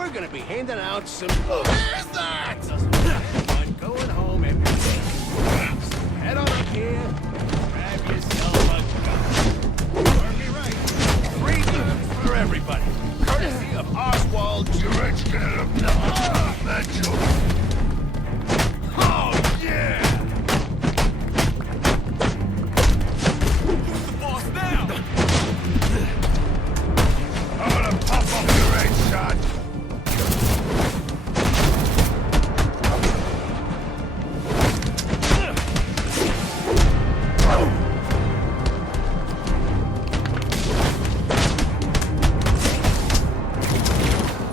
we're gonna be handing out some... There's that! I'm going home every day. So head on up here, grab yourself a gun. Heard me right. 3 guns for everybody. Courtesy of Oswald Jurich. Mitchell. Oh, yeah! Who's the boss now? I'm gonna pop off your headshot.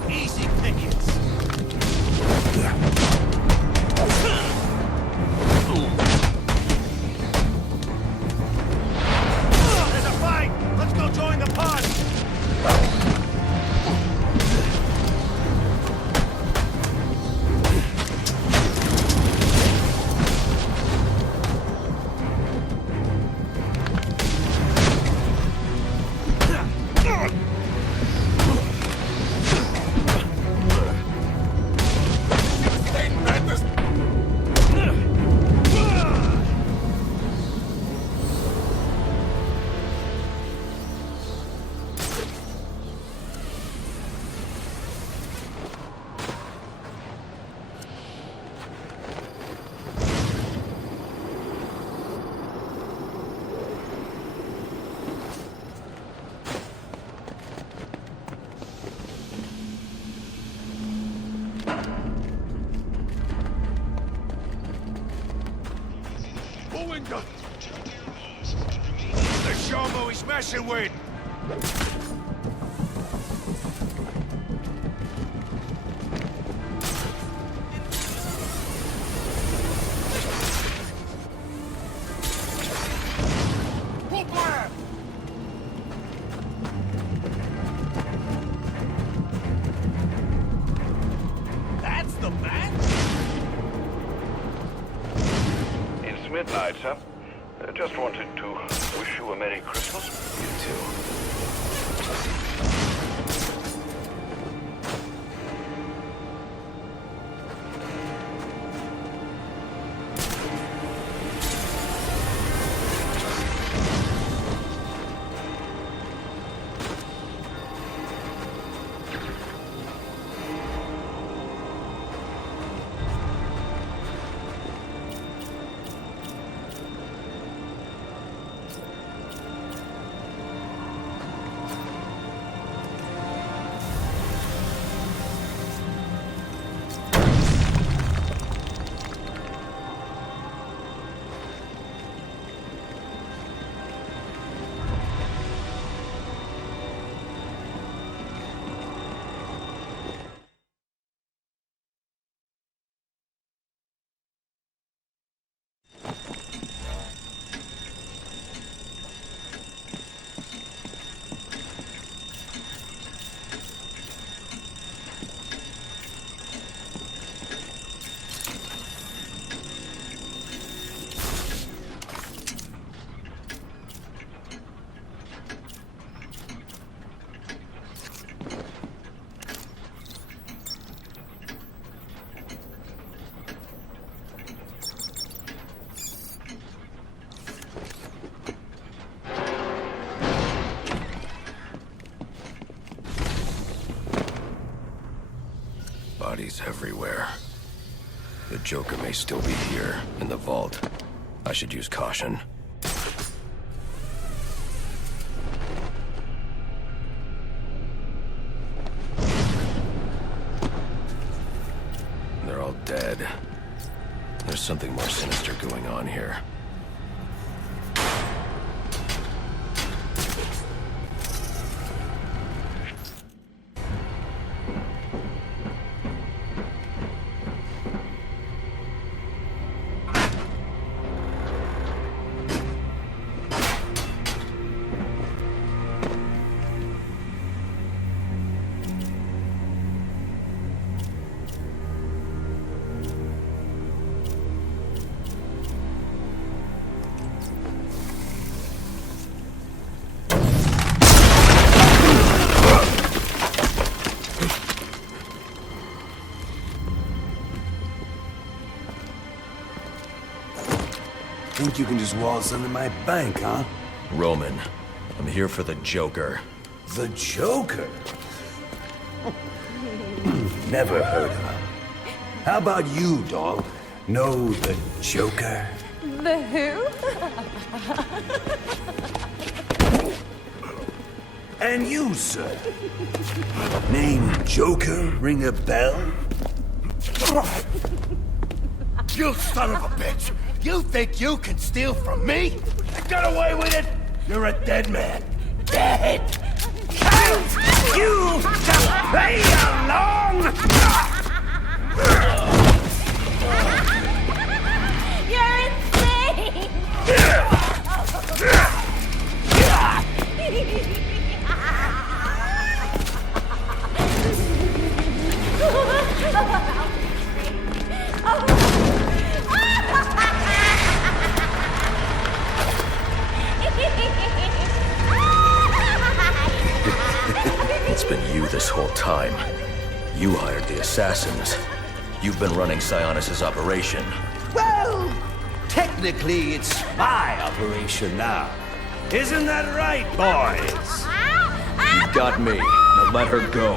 Easy pickings. There's a fight! Let's go join the pod! Let's show him who he's messing with. Whoop-blam! That's the man? It's midnight, sir. Just wanted to wish you a Merry Christmas. You too. Bodies everywhere. The Joker may still be here, in the vault. I should use caution. They're all dead. There's something more sinister going on here. think you can just waltz into my bank, huh? Roman, I'm here for the Joker. The Joker? Never heard of him. How about you, dog? Know the Joker? The who? And you, sir? Name Joker ring a bell? You son of a bitch! You think you can steal from me? You got away with it? You're a dead man. Dead! Can't you just play along? You're insane! It's been you this whole time. You hired the assassins. You've been running Sionis' operation. Well, technically it's my operation now. Isn't that right, boys? You got me. Now let her go.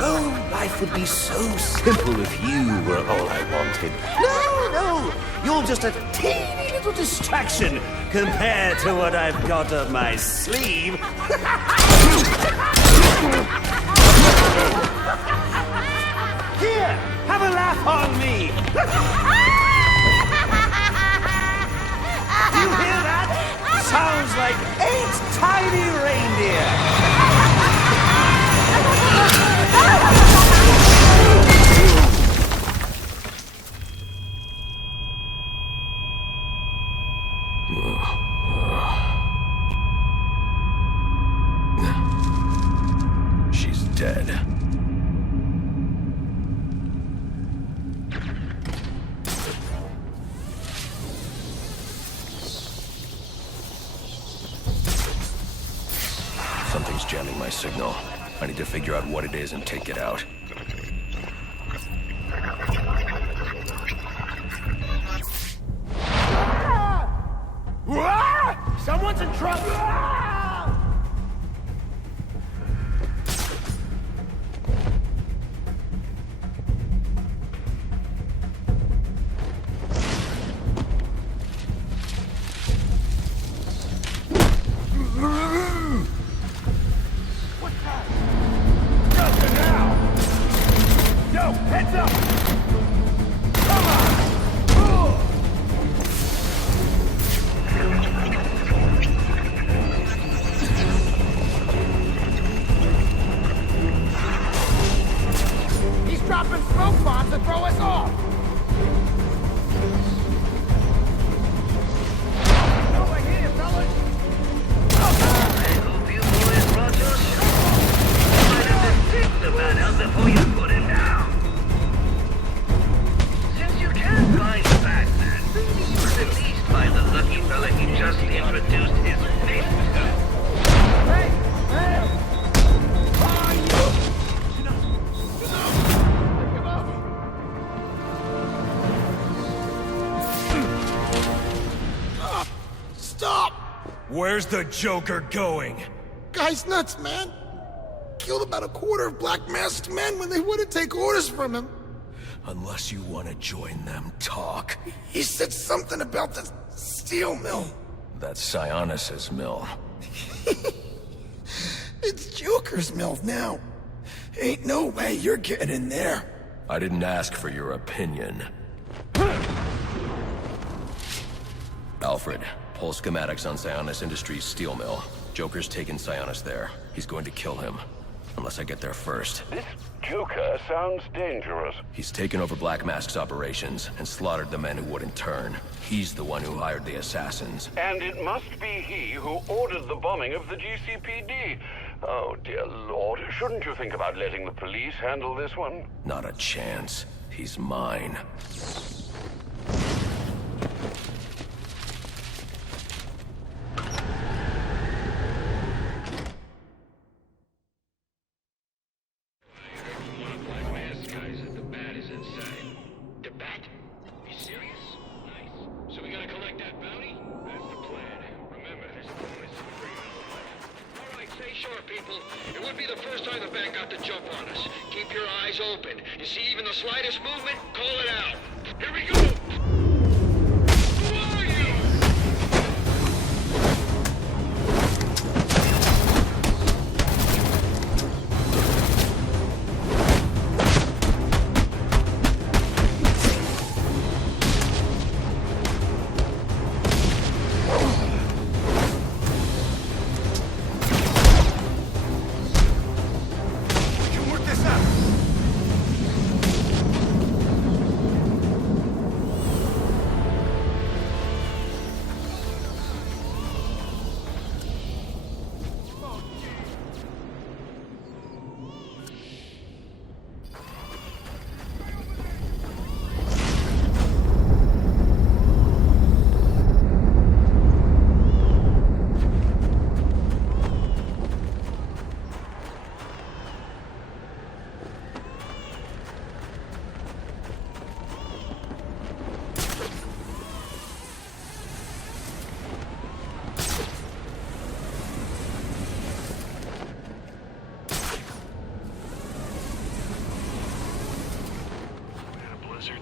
Oh, life would be so simple if you were all I wanted. No, you're just a teeny little distraction compared to what I've got up my sleeve. Here, have a laugh on me. Do you hear that? Sounds like 8 tiny reindeer. She's dead. Something's jamming my signal. I need to figure out what it is and take it out. Someone's in trouble! Heads up! Come on! He's dropping smoke bombs to throw us off! Over here, fellas! I hope you boys brought your shovels. Why didn't you take the man out before you put him down? You can't find Batman. Maybe you could at least find the lucky fella he just introduced his fist to. Hey! Hey! Behind you! Stop! Where's the Joker going? Guy's nuts, man. Killed about a quarter of black masked men when they wouldn't take orders from him. Unless you want to join them, talk. He said something about the steel mill. That's Sionis' mill. It's Joker's mill now. Ain't no way you're getting in there. I didn't ask for your opinion. Alfred, pull schematics on Sionis Industries' steel mill. Joker's taken Sionis there. He's going to kill him. Unless I get there first. This Joker sounds dangerous. He's taken over Black Mask's operations and slaughtered the men who wouldn't turn. He's the one who hired the assassins. And it must be he who ordered the bombing of the GCPD. Oh, dear Lord. Shouldn't you think about letting the police handle this one? Not a chance. He's mine. The bat? Are you serious? Nice. So we gotta collect that is open. You see even the slightest movement, call it out. Here we go! Who are you?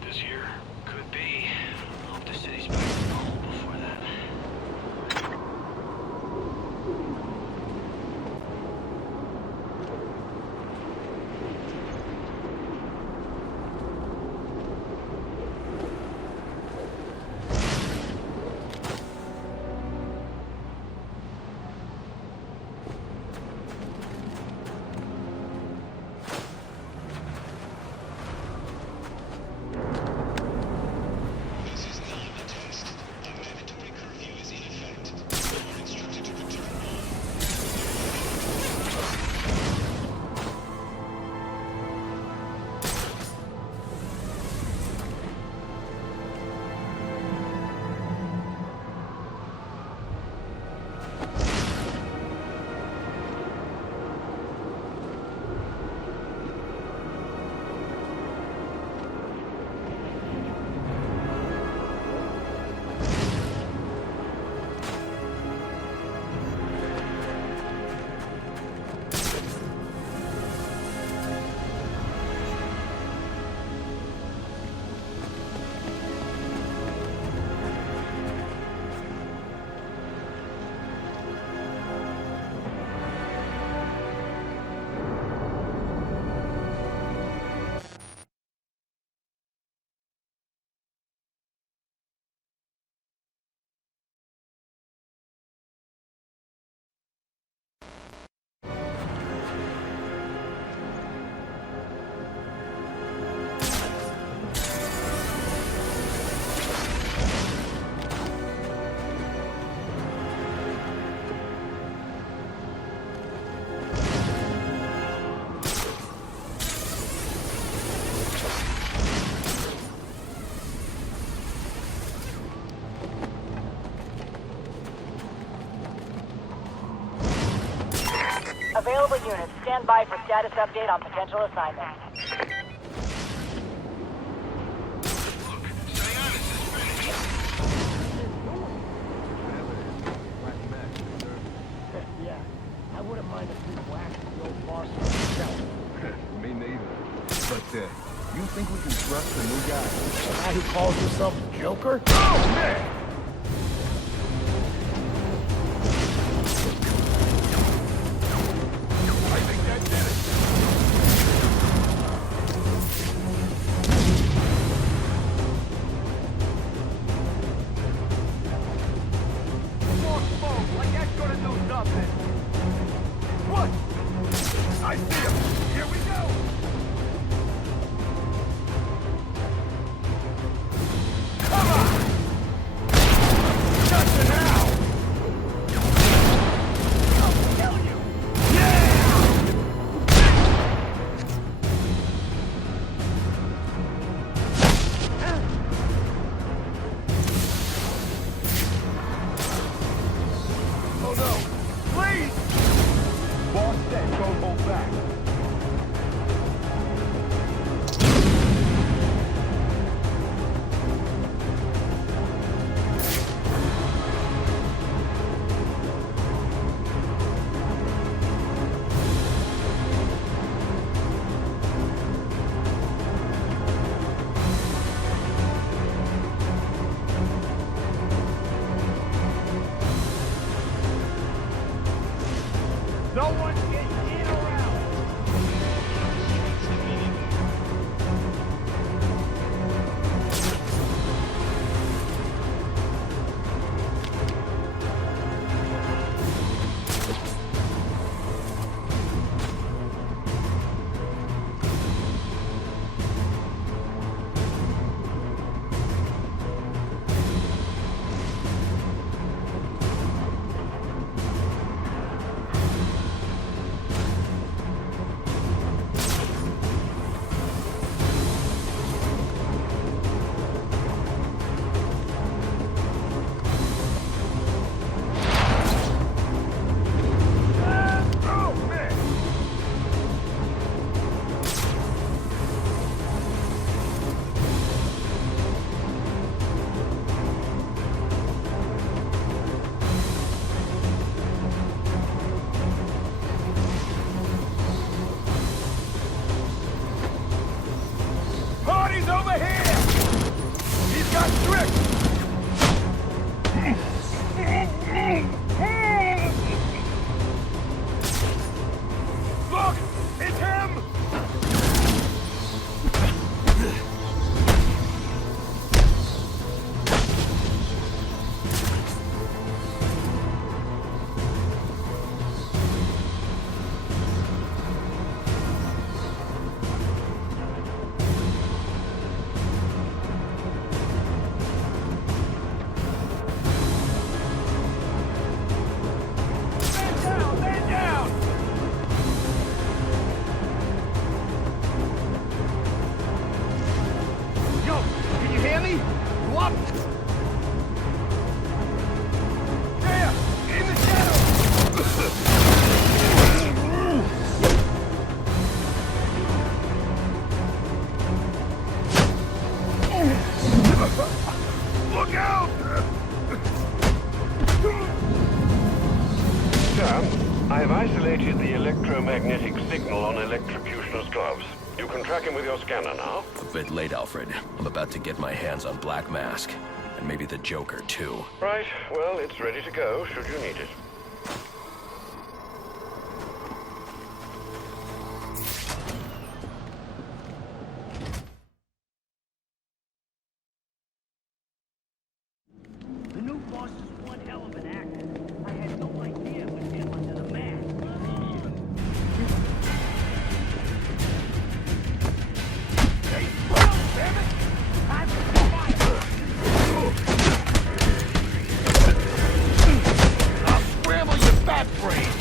This year? Could be. Hope the city's back to normal before that. Available units, stand by for status update on potential assignments. Yeah, I wouldn't mind if we whacked the old boss himself. Me neither. But, you think we can trust the new guy? The guy who calls himself Joker? Oh, man! He's over here! He's got tricks! Look! It's him! Look out! Sir, I've isolated the electromagnetic signal on Electrocutioner's gloves. You can track him with your scanner now. A bit late, Alfred. I'm about to get my hands on Black Mask. And maybe the Joker, too. Right, well, it's ready to go, should you need it. The new boss is one hell of an actor. I had no idea it was him under the mask. Hey, oh, damn it! Time to fire! I'll scramble your bat brain!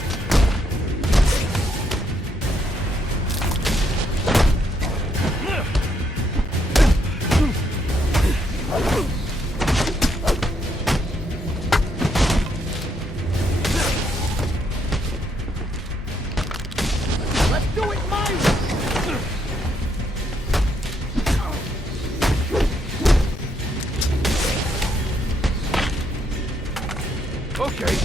Let's do it my way! Okay.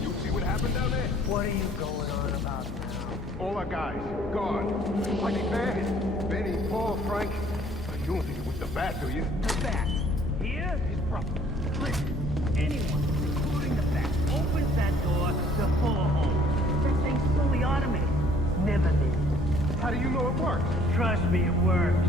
You see what happened down there? What are you going on about now? All our guys, gone. Like bad. Benny, Paul, Frank. You don't think it was the bat, do you? The bat. Here is proper. Listen, anyone, including the bat, opens that door, they're full of holes. That thing's fully automated. Never been. How do you know it works? Trust me, it works.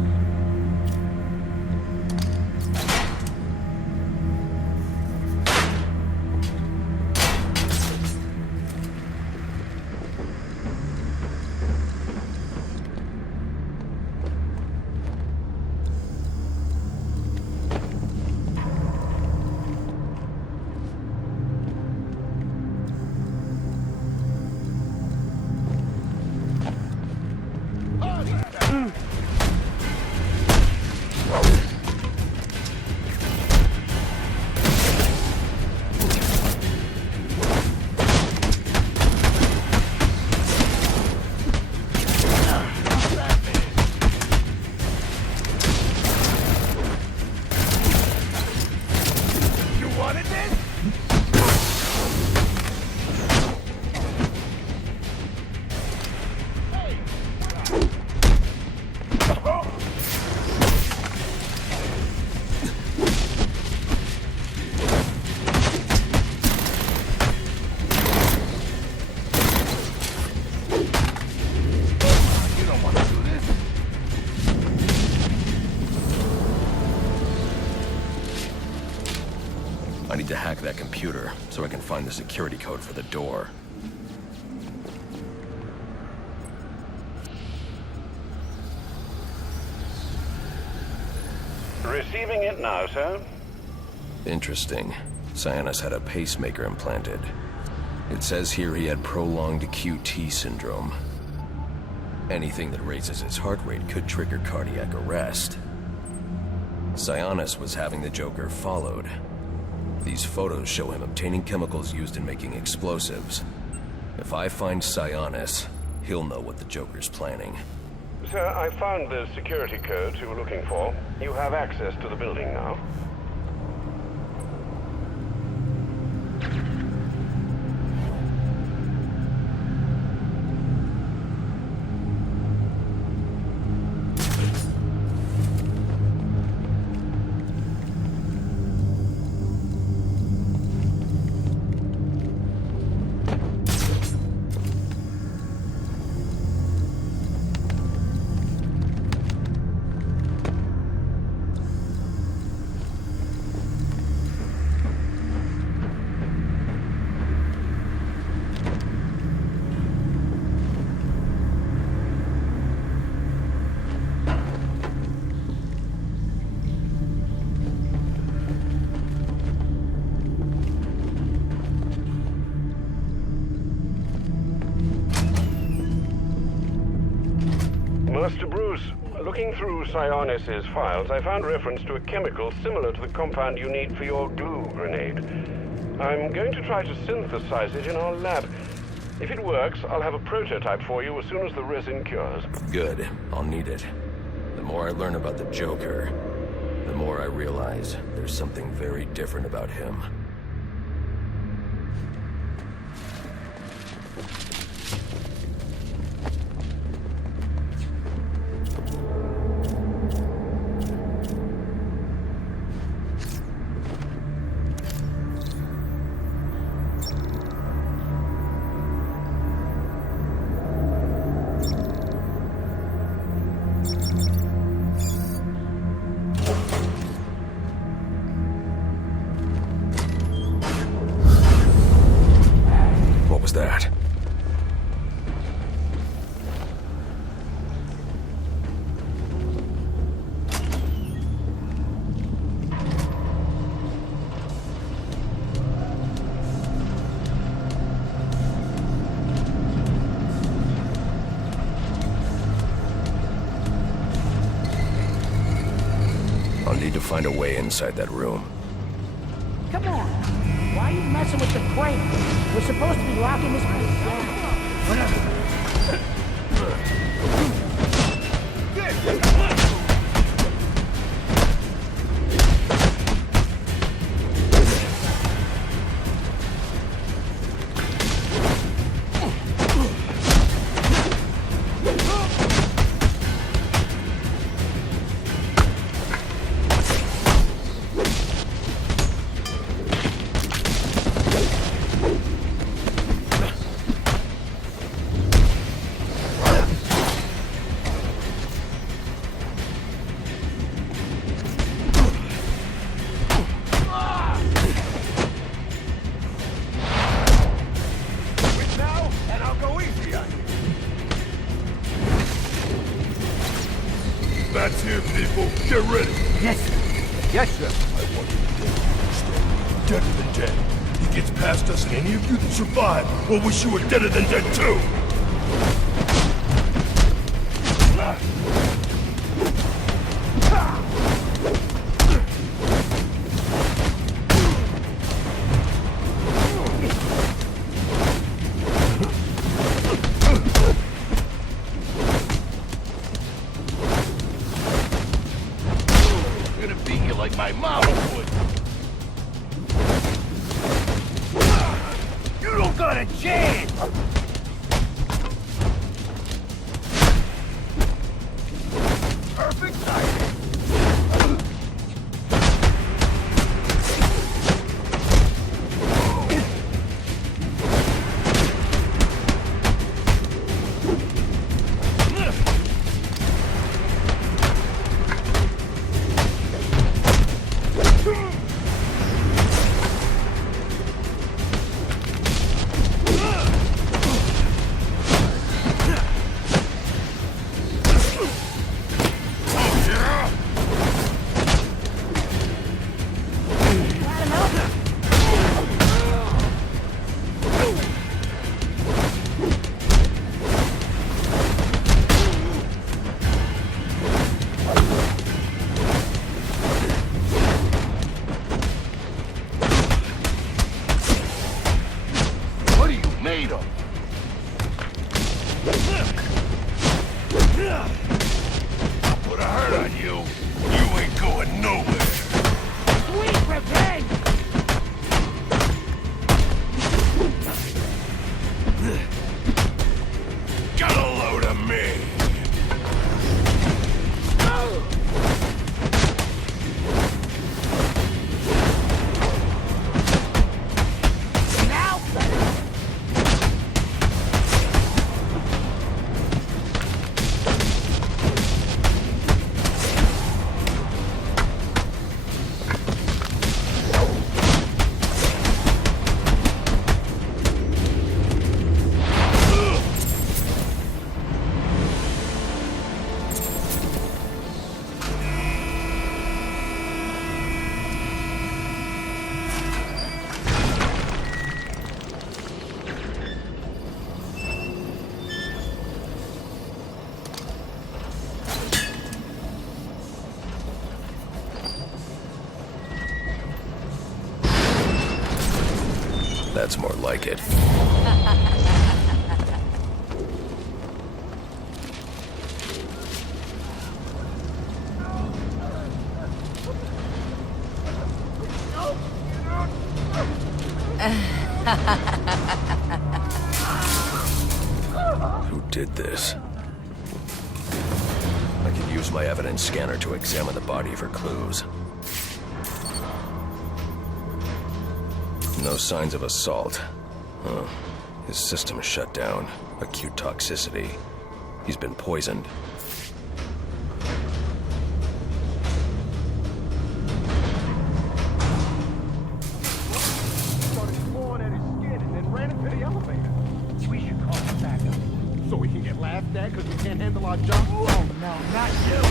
I need to hack that computer so I can find the security code for the door. Receiving it now, sir. Interesting. Sionis had a pacemaker implanted. It says here he had prolonged QT syndrome. Anything that raises his heart rate could trigger cardiac arrest. Sionis was having the Joker followed. These photos show him obtaining chemicals used in making explosives. If I find Sionis, he'll know what the Joker's planning. Sir, I found the security codes you were looking for. You have access to the building now. Master Bruce, looking through Sionis' files, I found reference to a chemical similar to the compound you need for your glue grenade. I'm going to try to synthesize it in our lab. If it works, I'll have a prototype for you as soon as the resin cures. Good. I'll need it. The more I learn about the Joker, the more I realize there's something very different about him. What was that? I'll need to find a way inside that room. Come on. Why are you messing with the crate? We're supposed to be locking this place down. Whatever. That's him, people. Get ready. Yes, sir. Yes, sir. I want you to get deader than dead. He gets past us, and any of you that survive will wish you were deader than dead too. Like my mama would. You don't got a chance! Perfect timing. Made him. I'll put a hurt on you. You ain't going nowhere. Sweet revenge! Got a load of me. That's more like it. Who did this? I could use my evidence scanner to examine the body for clues. No signs of assault. Huh. His system is shut down. Acute toxicity. He's been poisoned. Started clawing at his skin and then ran into the elevator. We should call him back up. So we can get laughed at because we can't handle our job? Oh, no, not you!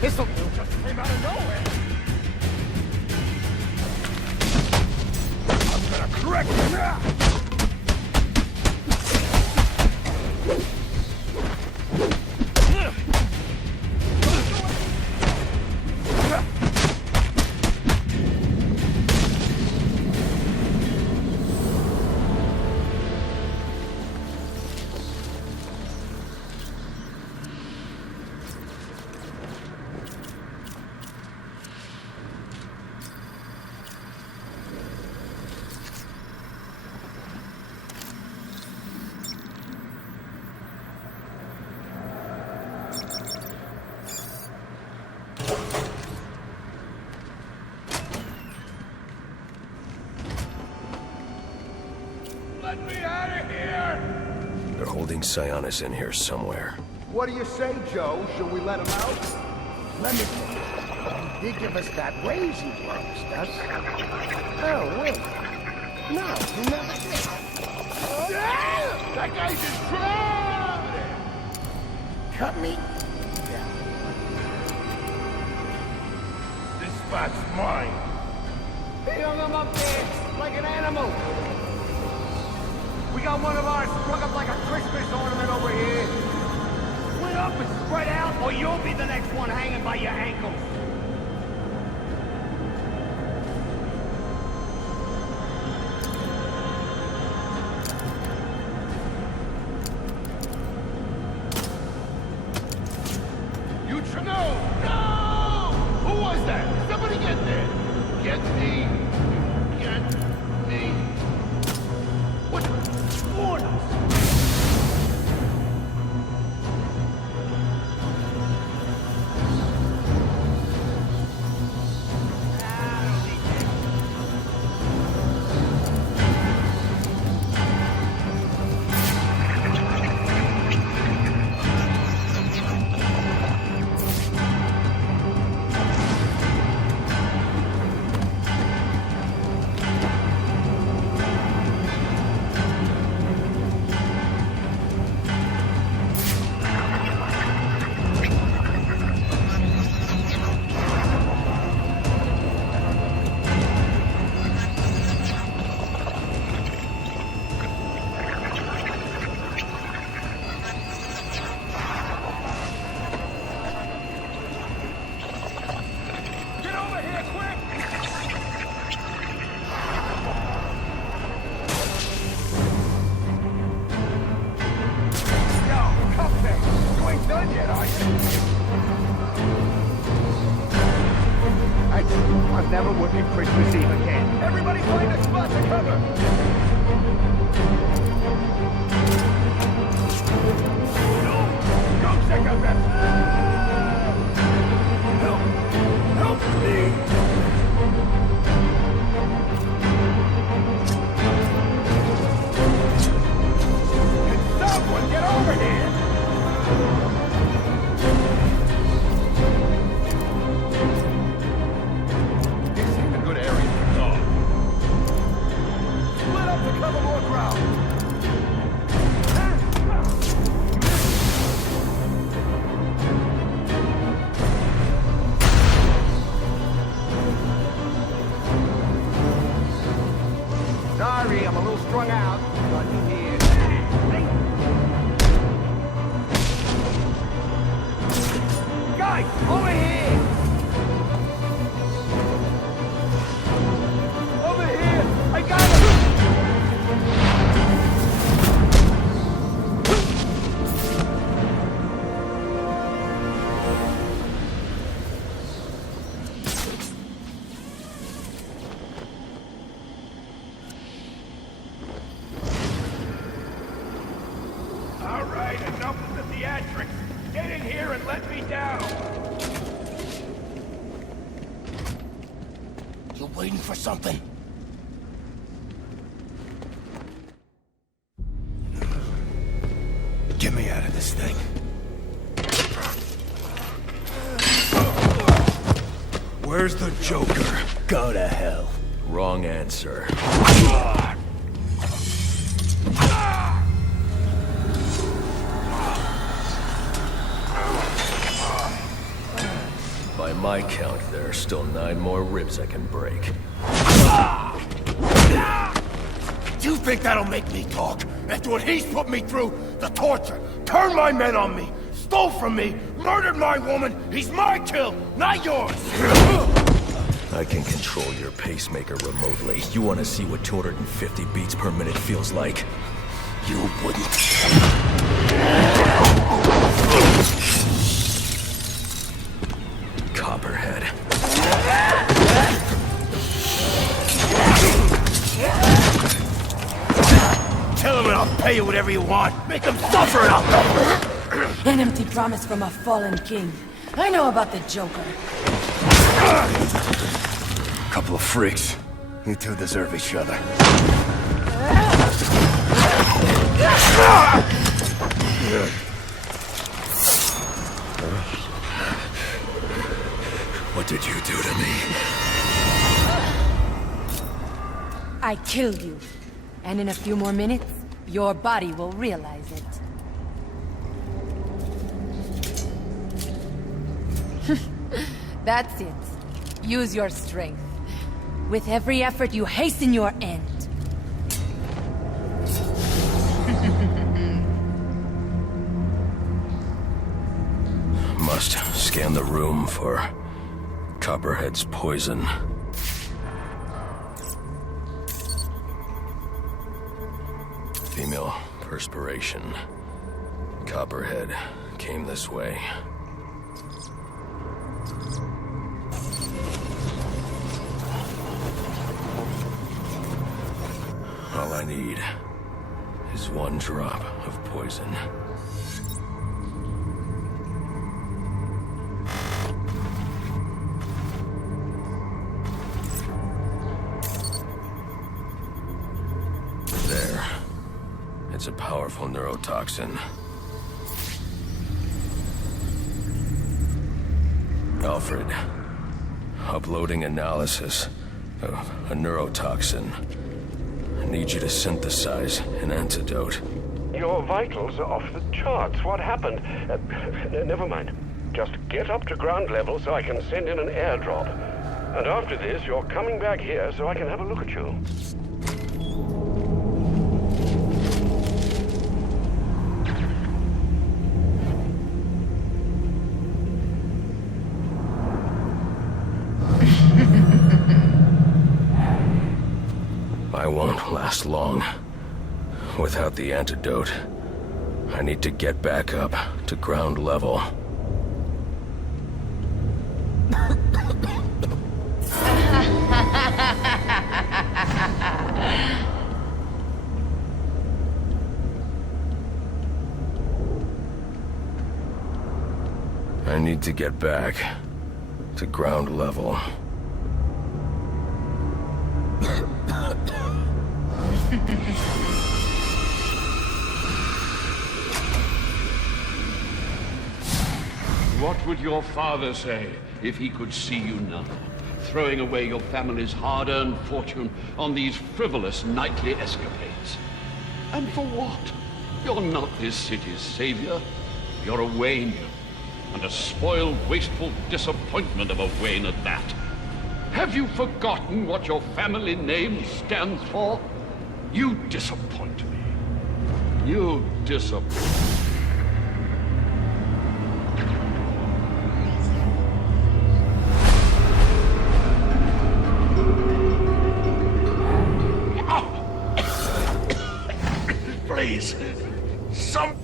This'll just came out of nowhere. I'm gonna correct you now. Let me out of here! They're holding Sionis in here somewhere. What do you say, Joe? Should we let him out? Let me think. He did give us that raise he promised us. Oh, wait. No, he never did. That guy's in trouble! Cut me down. This spot's mine. He hung him up there like an animal. We got one of ours strung up like a Christmas ornament over here. Split up and spread out, or you'll be the next one hanging by your ankles. You should know! No! Who was that? Somebody get there! Get me! Get me! What? Warn us! sorry, I'm a little strung out. Got you here. Guys, over here! Over here! I got him! All right, enough of the theatrics. Get in here and let me down. You waiting for something? Get me out of this thing. Where's the Joker? Go to hell. Wrong answer. By my count, there are still 9 more ribs I can break. You think that'll make me talk? After what he's put me through, the torture, turned my men on me, stole from me, murdered my woman, he's my kill, not yours! I can control your pacemaker remotely. You want to see what 250 beats per minute feels like? You wouldn't. Copperhead. Tell him and I'll pay you whatever you want. Make him suffer and I'll go. An empty promise from a fallen king. I know about the Joker. Couple of freaks. You two deserve each other. What did you do to me? I killed you. And in a few more minutes, your body will realize it. That's it. Use your strength. With every effort, you hasten your end. Must scan the room for Copperhead's poison. Female perspiration. Copperhead came this way. All I need is 1 drop of poison. There. It's a powerful neurotoxin. Alfred, uploading analysis of a neurotoxin. I need you to synthesize an antidote. Your vitals are off the charts. What happened? Never mind. Just get up to ground level so I can send in an airdrop. And after this, you're coming back here so I can have a look at you. I won't last long. Without the antidote, I need to get back up to ground level. I need to get back to ground level. What would your father say if he could see you now, throwing away your family's hard-earned fortune on these frivolous nightly escapades? And for what? You're not this city's savior. You're a Wayne, and a spoiled, wasteful disappointment of a Wayne at that. Have you forgotten what your family name stands for? You disappoint me. You disappoint. Please. Some...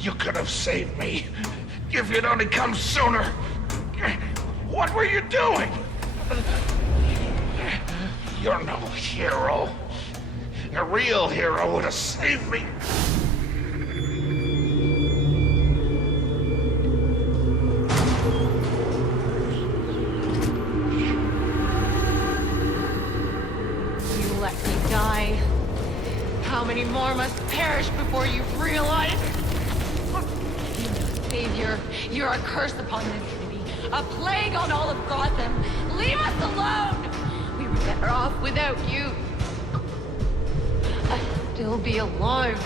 You could have saved me. If you'd only come sooner. What were you doing? You're no hero. A real hero would have saved me. You let me die. How many more must perish before you realize? You're no savior. You're a curse upon this city. A plague on all of Gotham. Leave us alone! We were better off without you. I'd still be alive.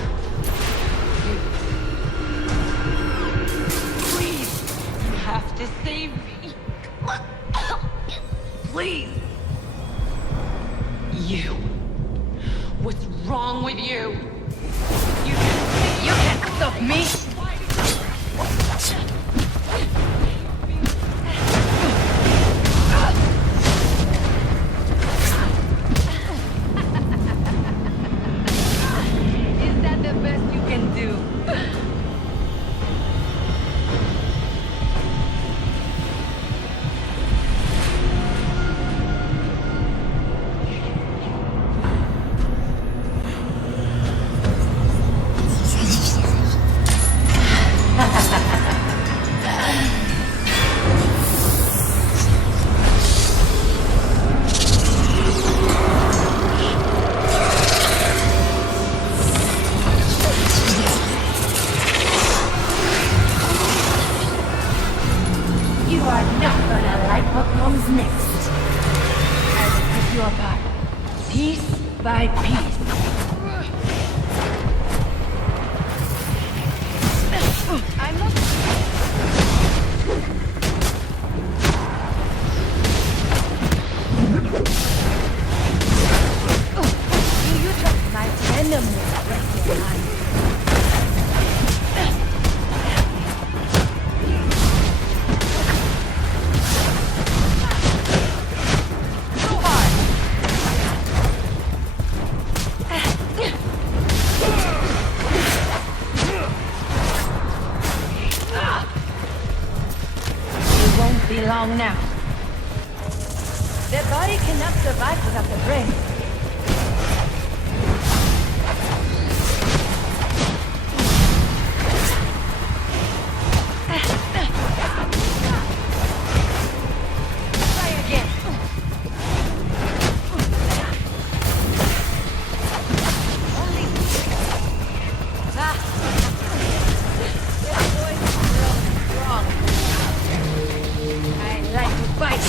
Please, you have to save me. Please. You. What's wrong with you? You can't stop me. Is that the best you can do? You are not gonna like what comes next. I will pick you apart, piece by piece. I'm not... Do you trust my venomous breath your mind? Be long now. The body cannot survive without the brain. Try again. Only. This boy's strong. I like to fight.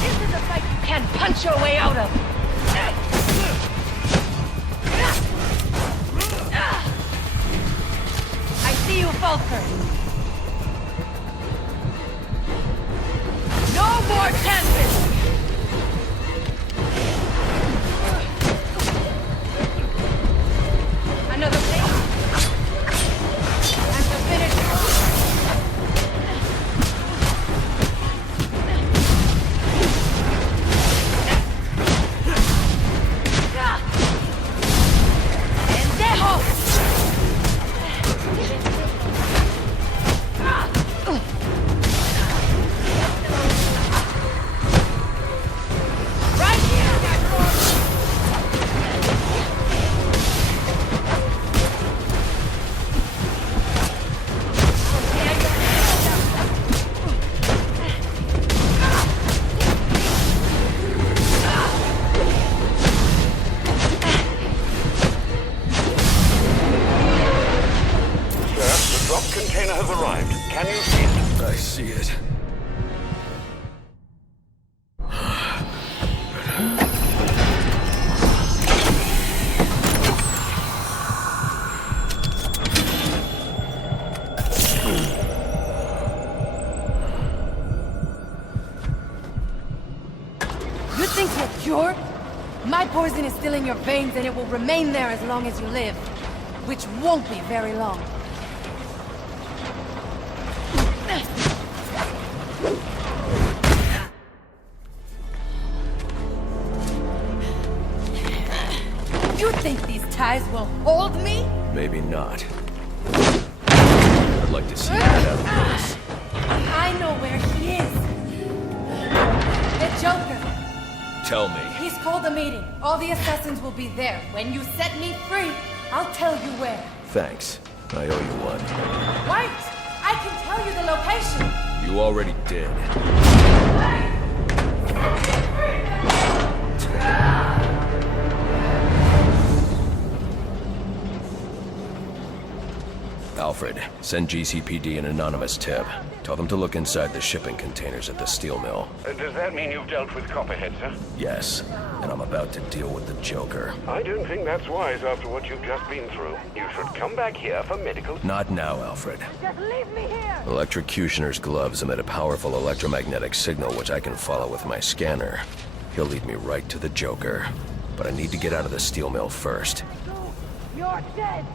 This is a fight you can't punch your way out of. I see you falter. No more chances! Another thing. And to finish you off. container has arrived. Can you see it? I see it. You think you're cured? My poison is still in your veins and it will remain there as long as you live. Which won't be very long. You think these ties will hold me? Maybe not. I'd like to see you get out of this. I know where he is. The Joker. Tell me. He's called a meeting. All the assassins will be there. When you set me free, I'll tell you where. Thanks. I owe you one. Wait! I can tell you the location. You already did. Alfred, send GCPD an anonymous tip. Tell them to look inside the shipping containers at the steel mill. Does that mean you've dealt with Copperhead, sir? Yes, and I'm about to deal with the Joker. I don't think that's wise after what you've just been through. You should come back here for medical... Not now, Alfred. Just leave me here! Electrocutioner's gloves emit a powerful electromagnetic signal which I can follow with my scanner. He'll lead me right to the Joker. But I need to get out of the steel mill first. You're dead!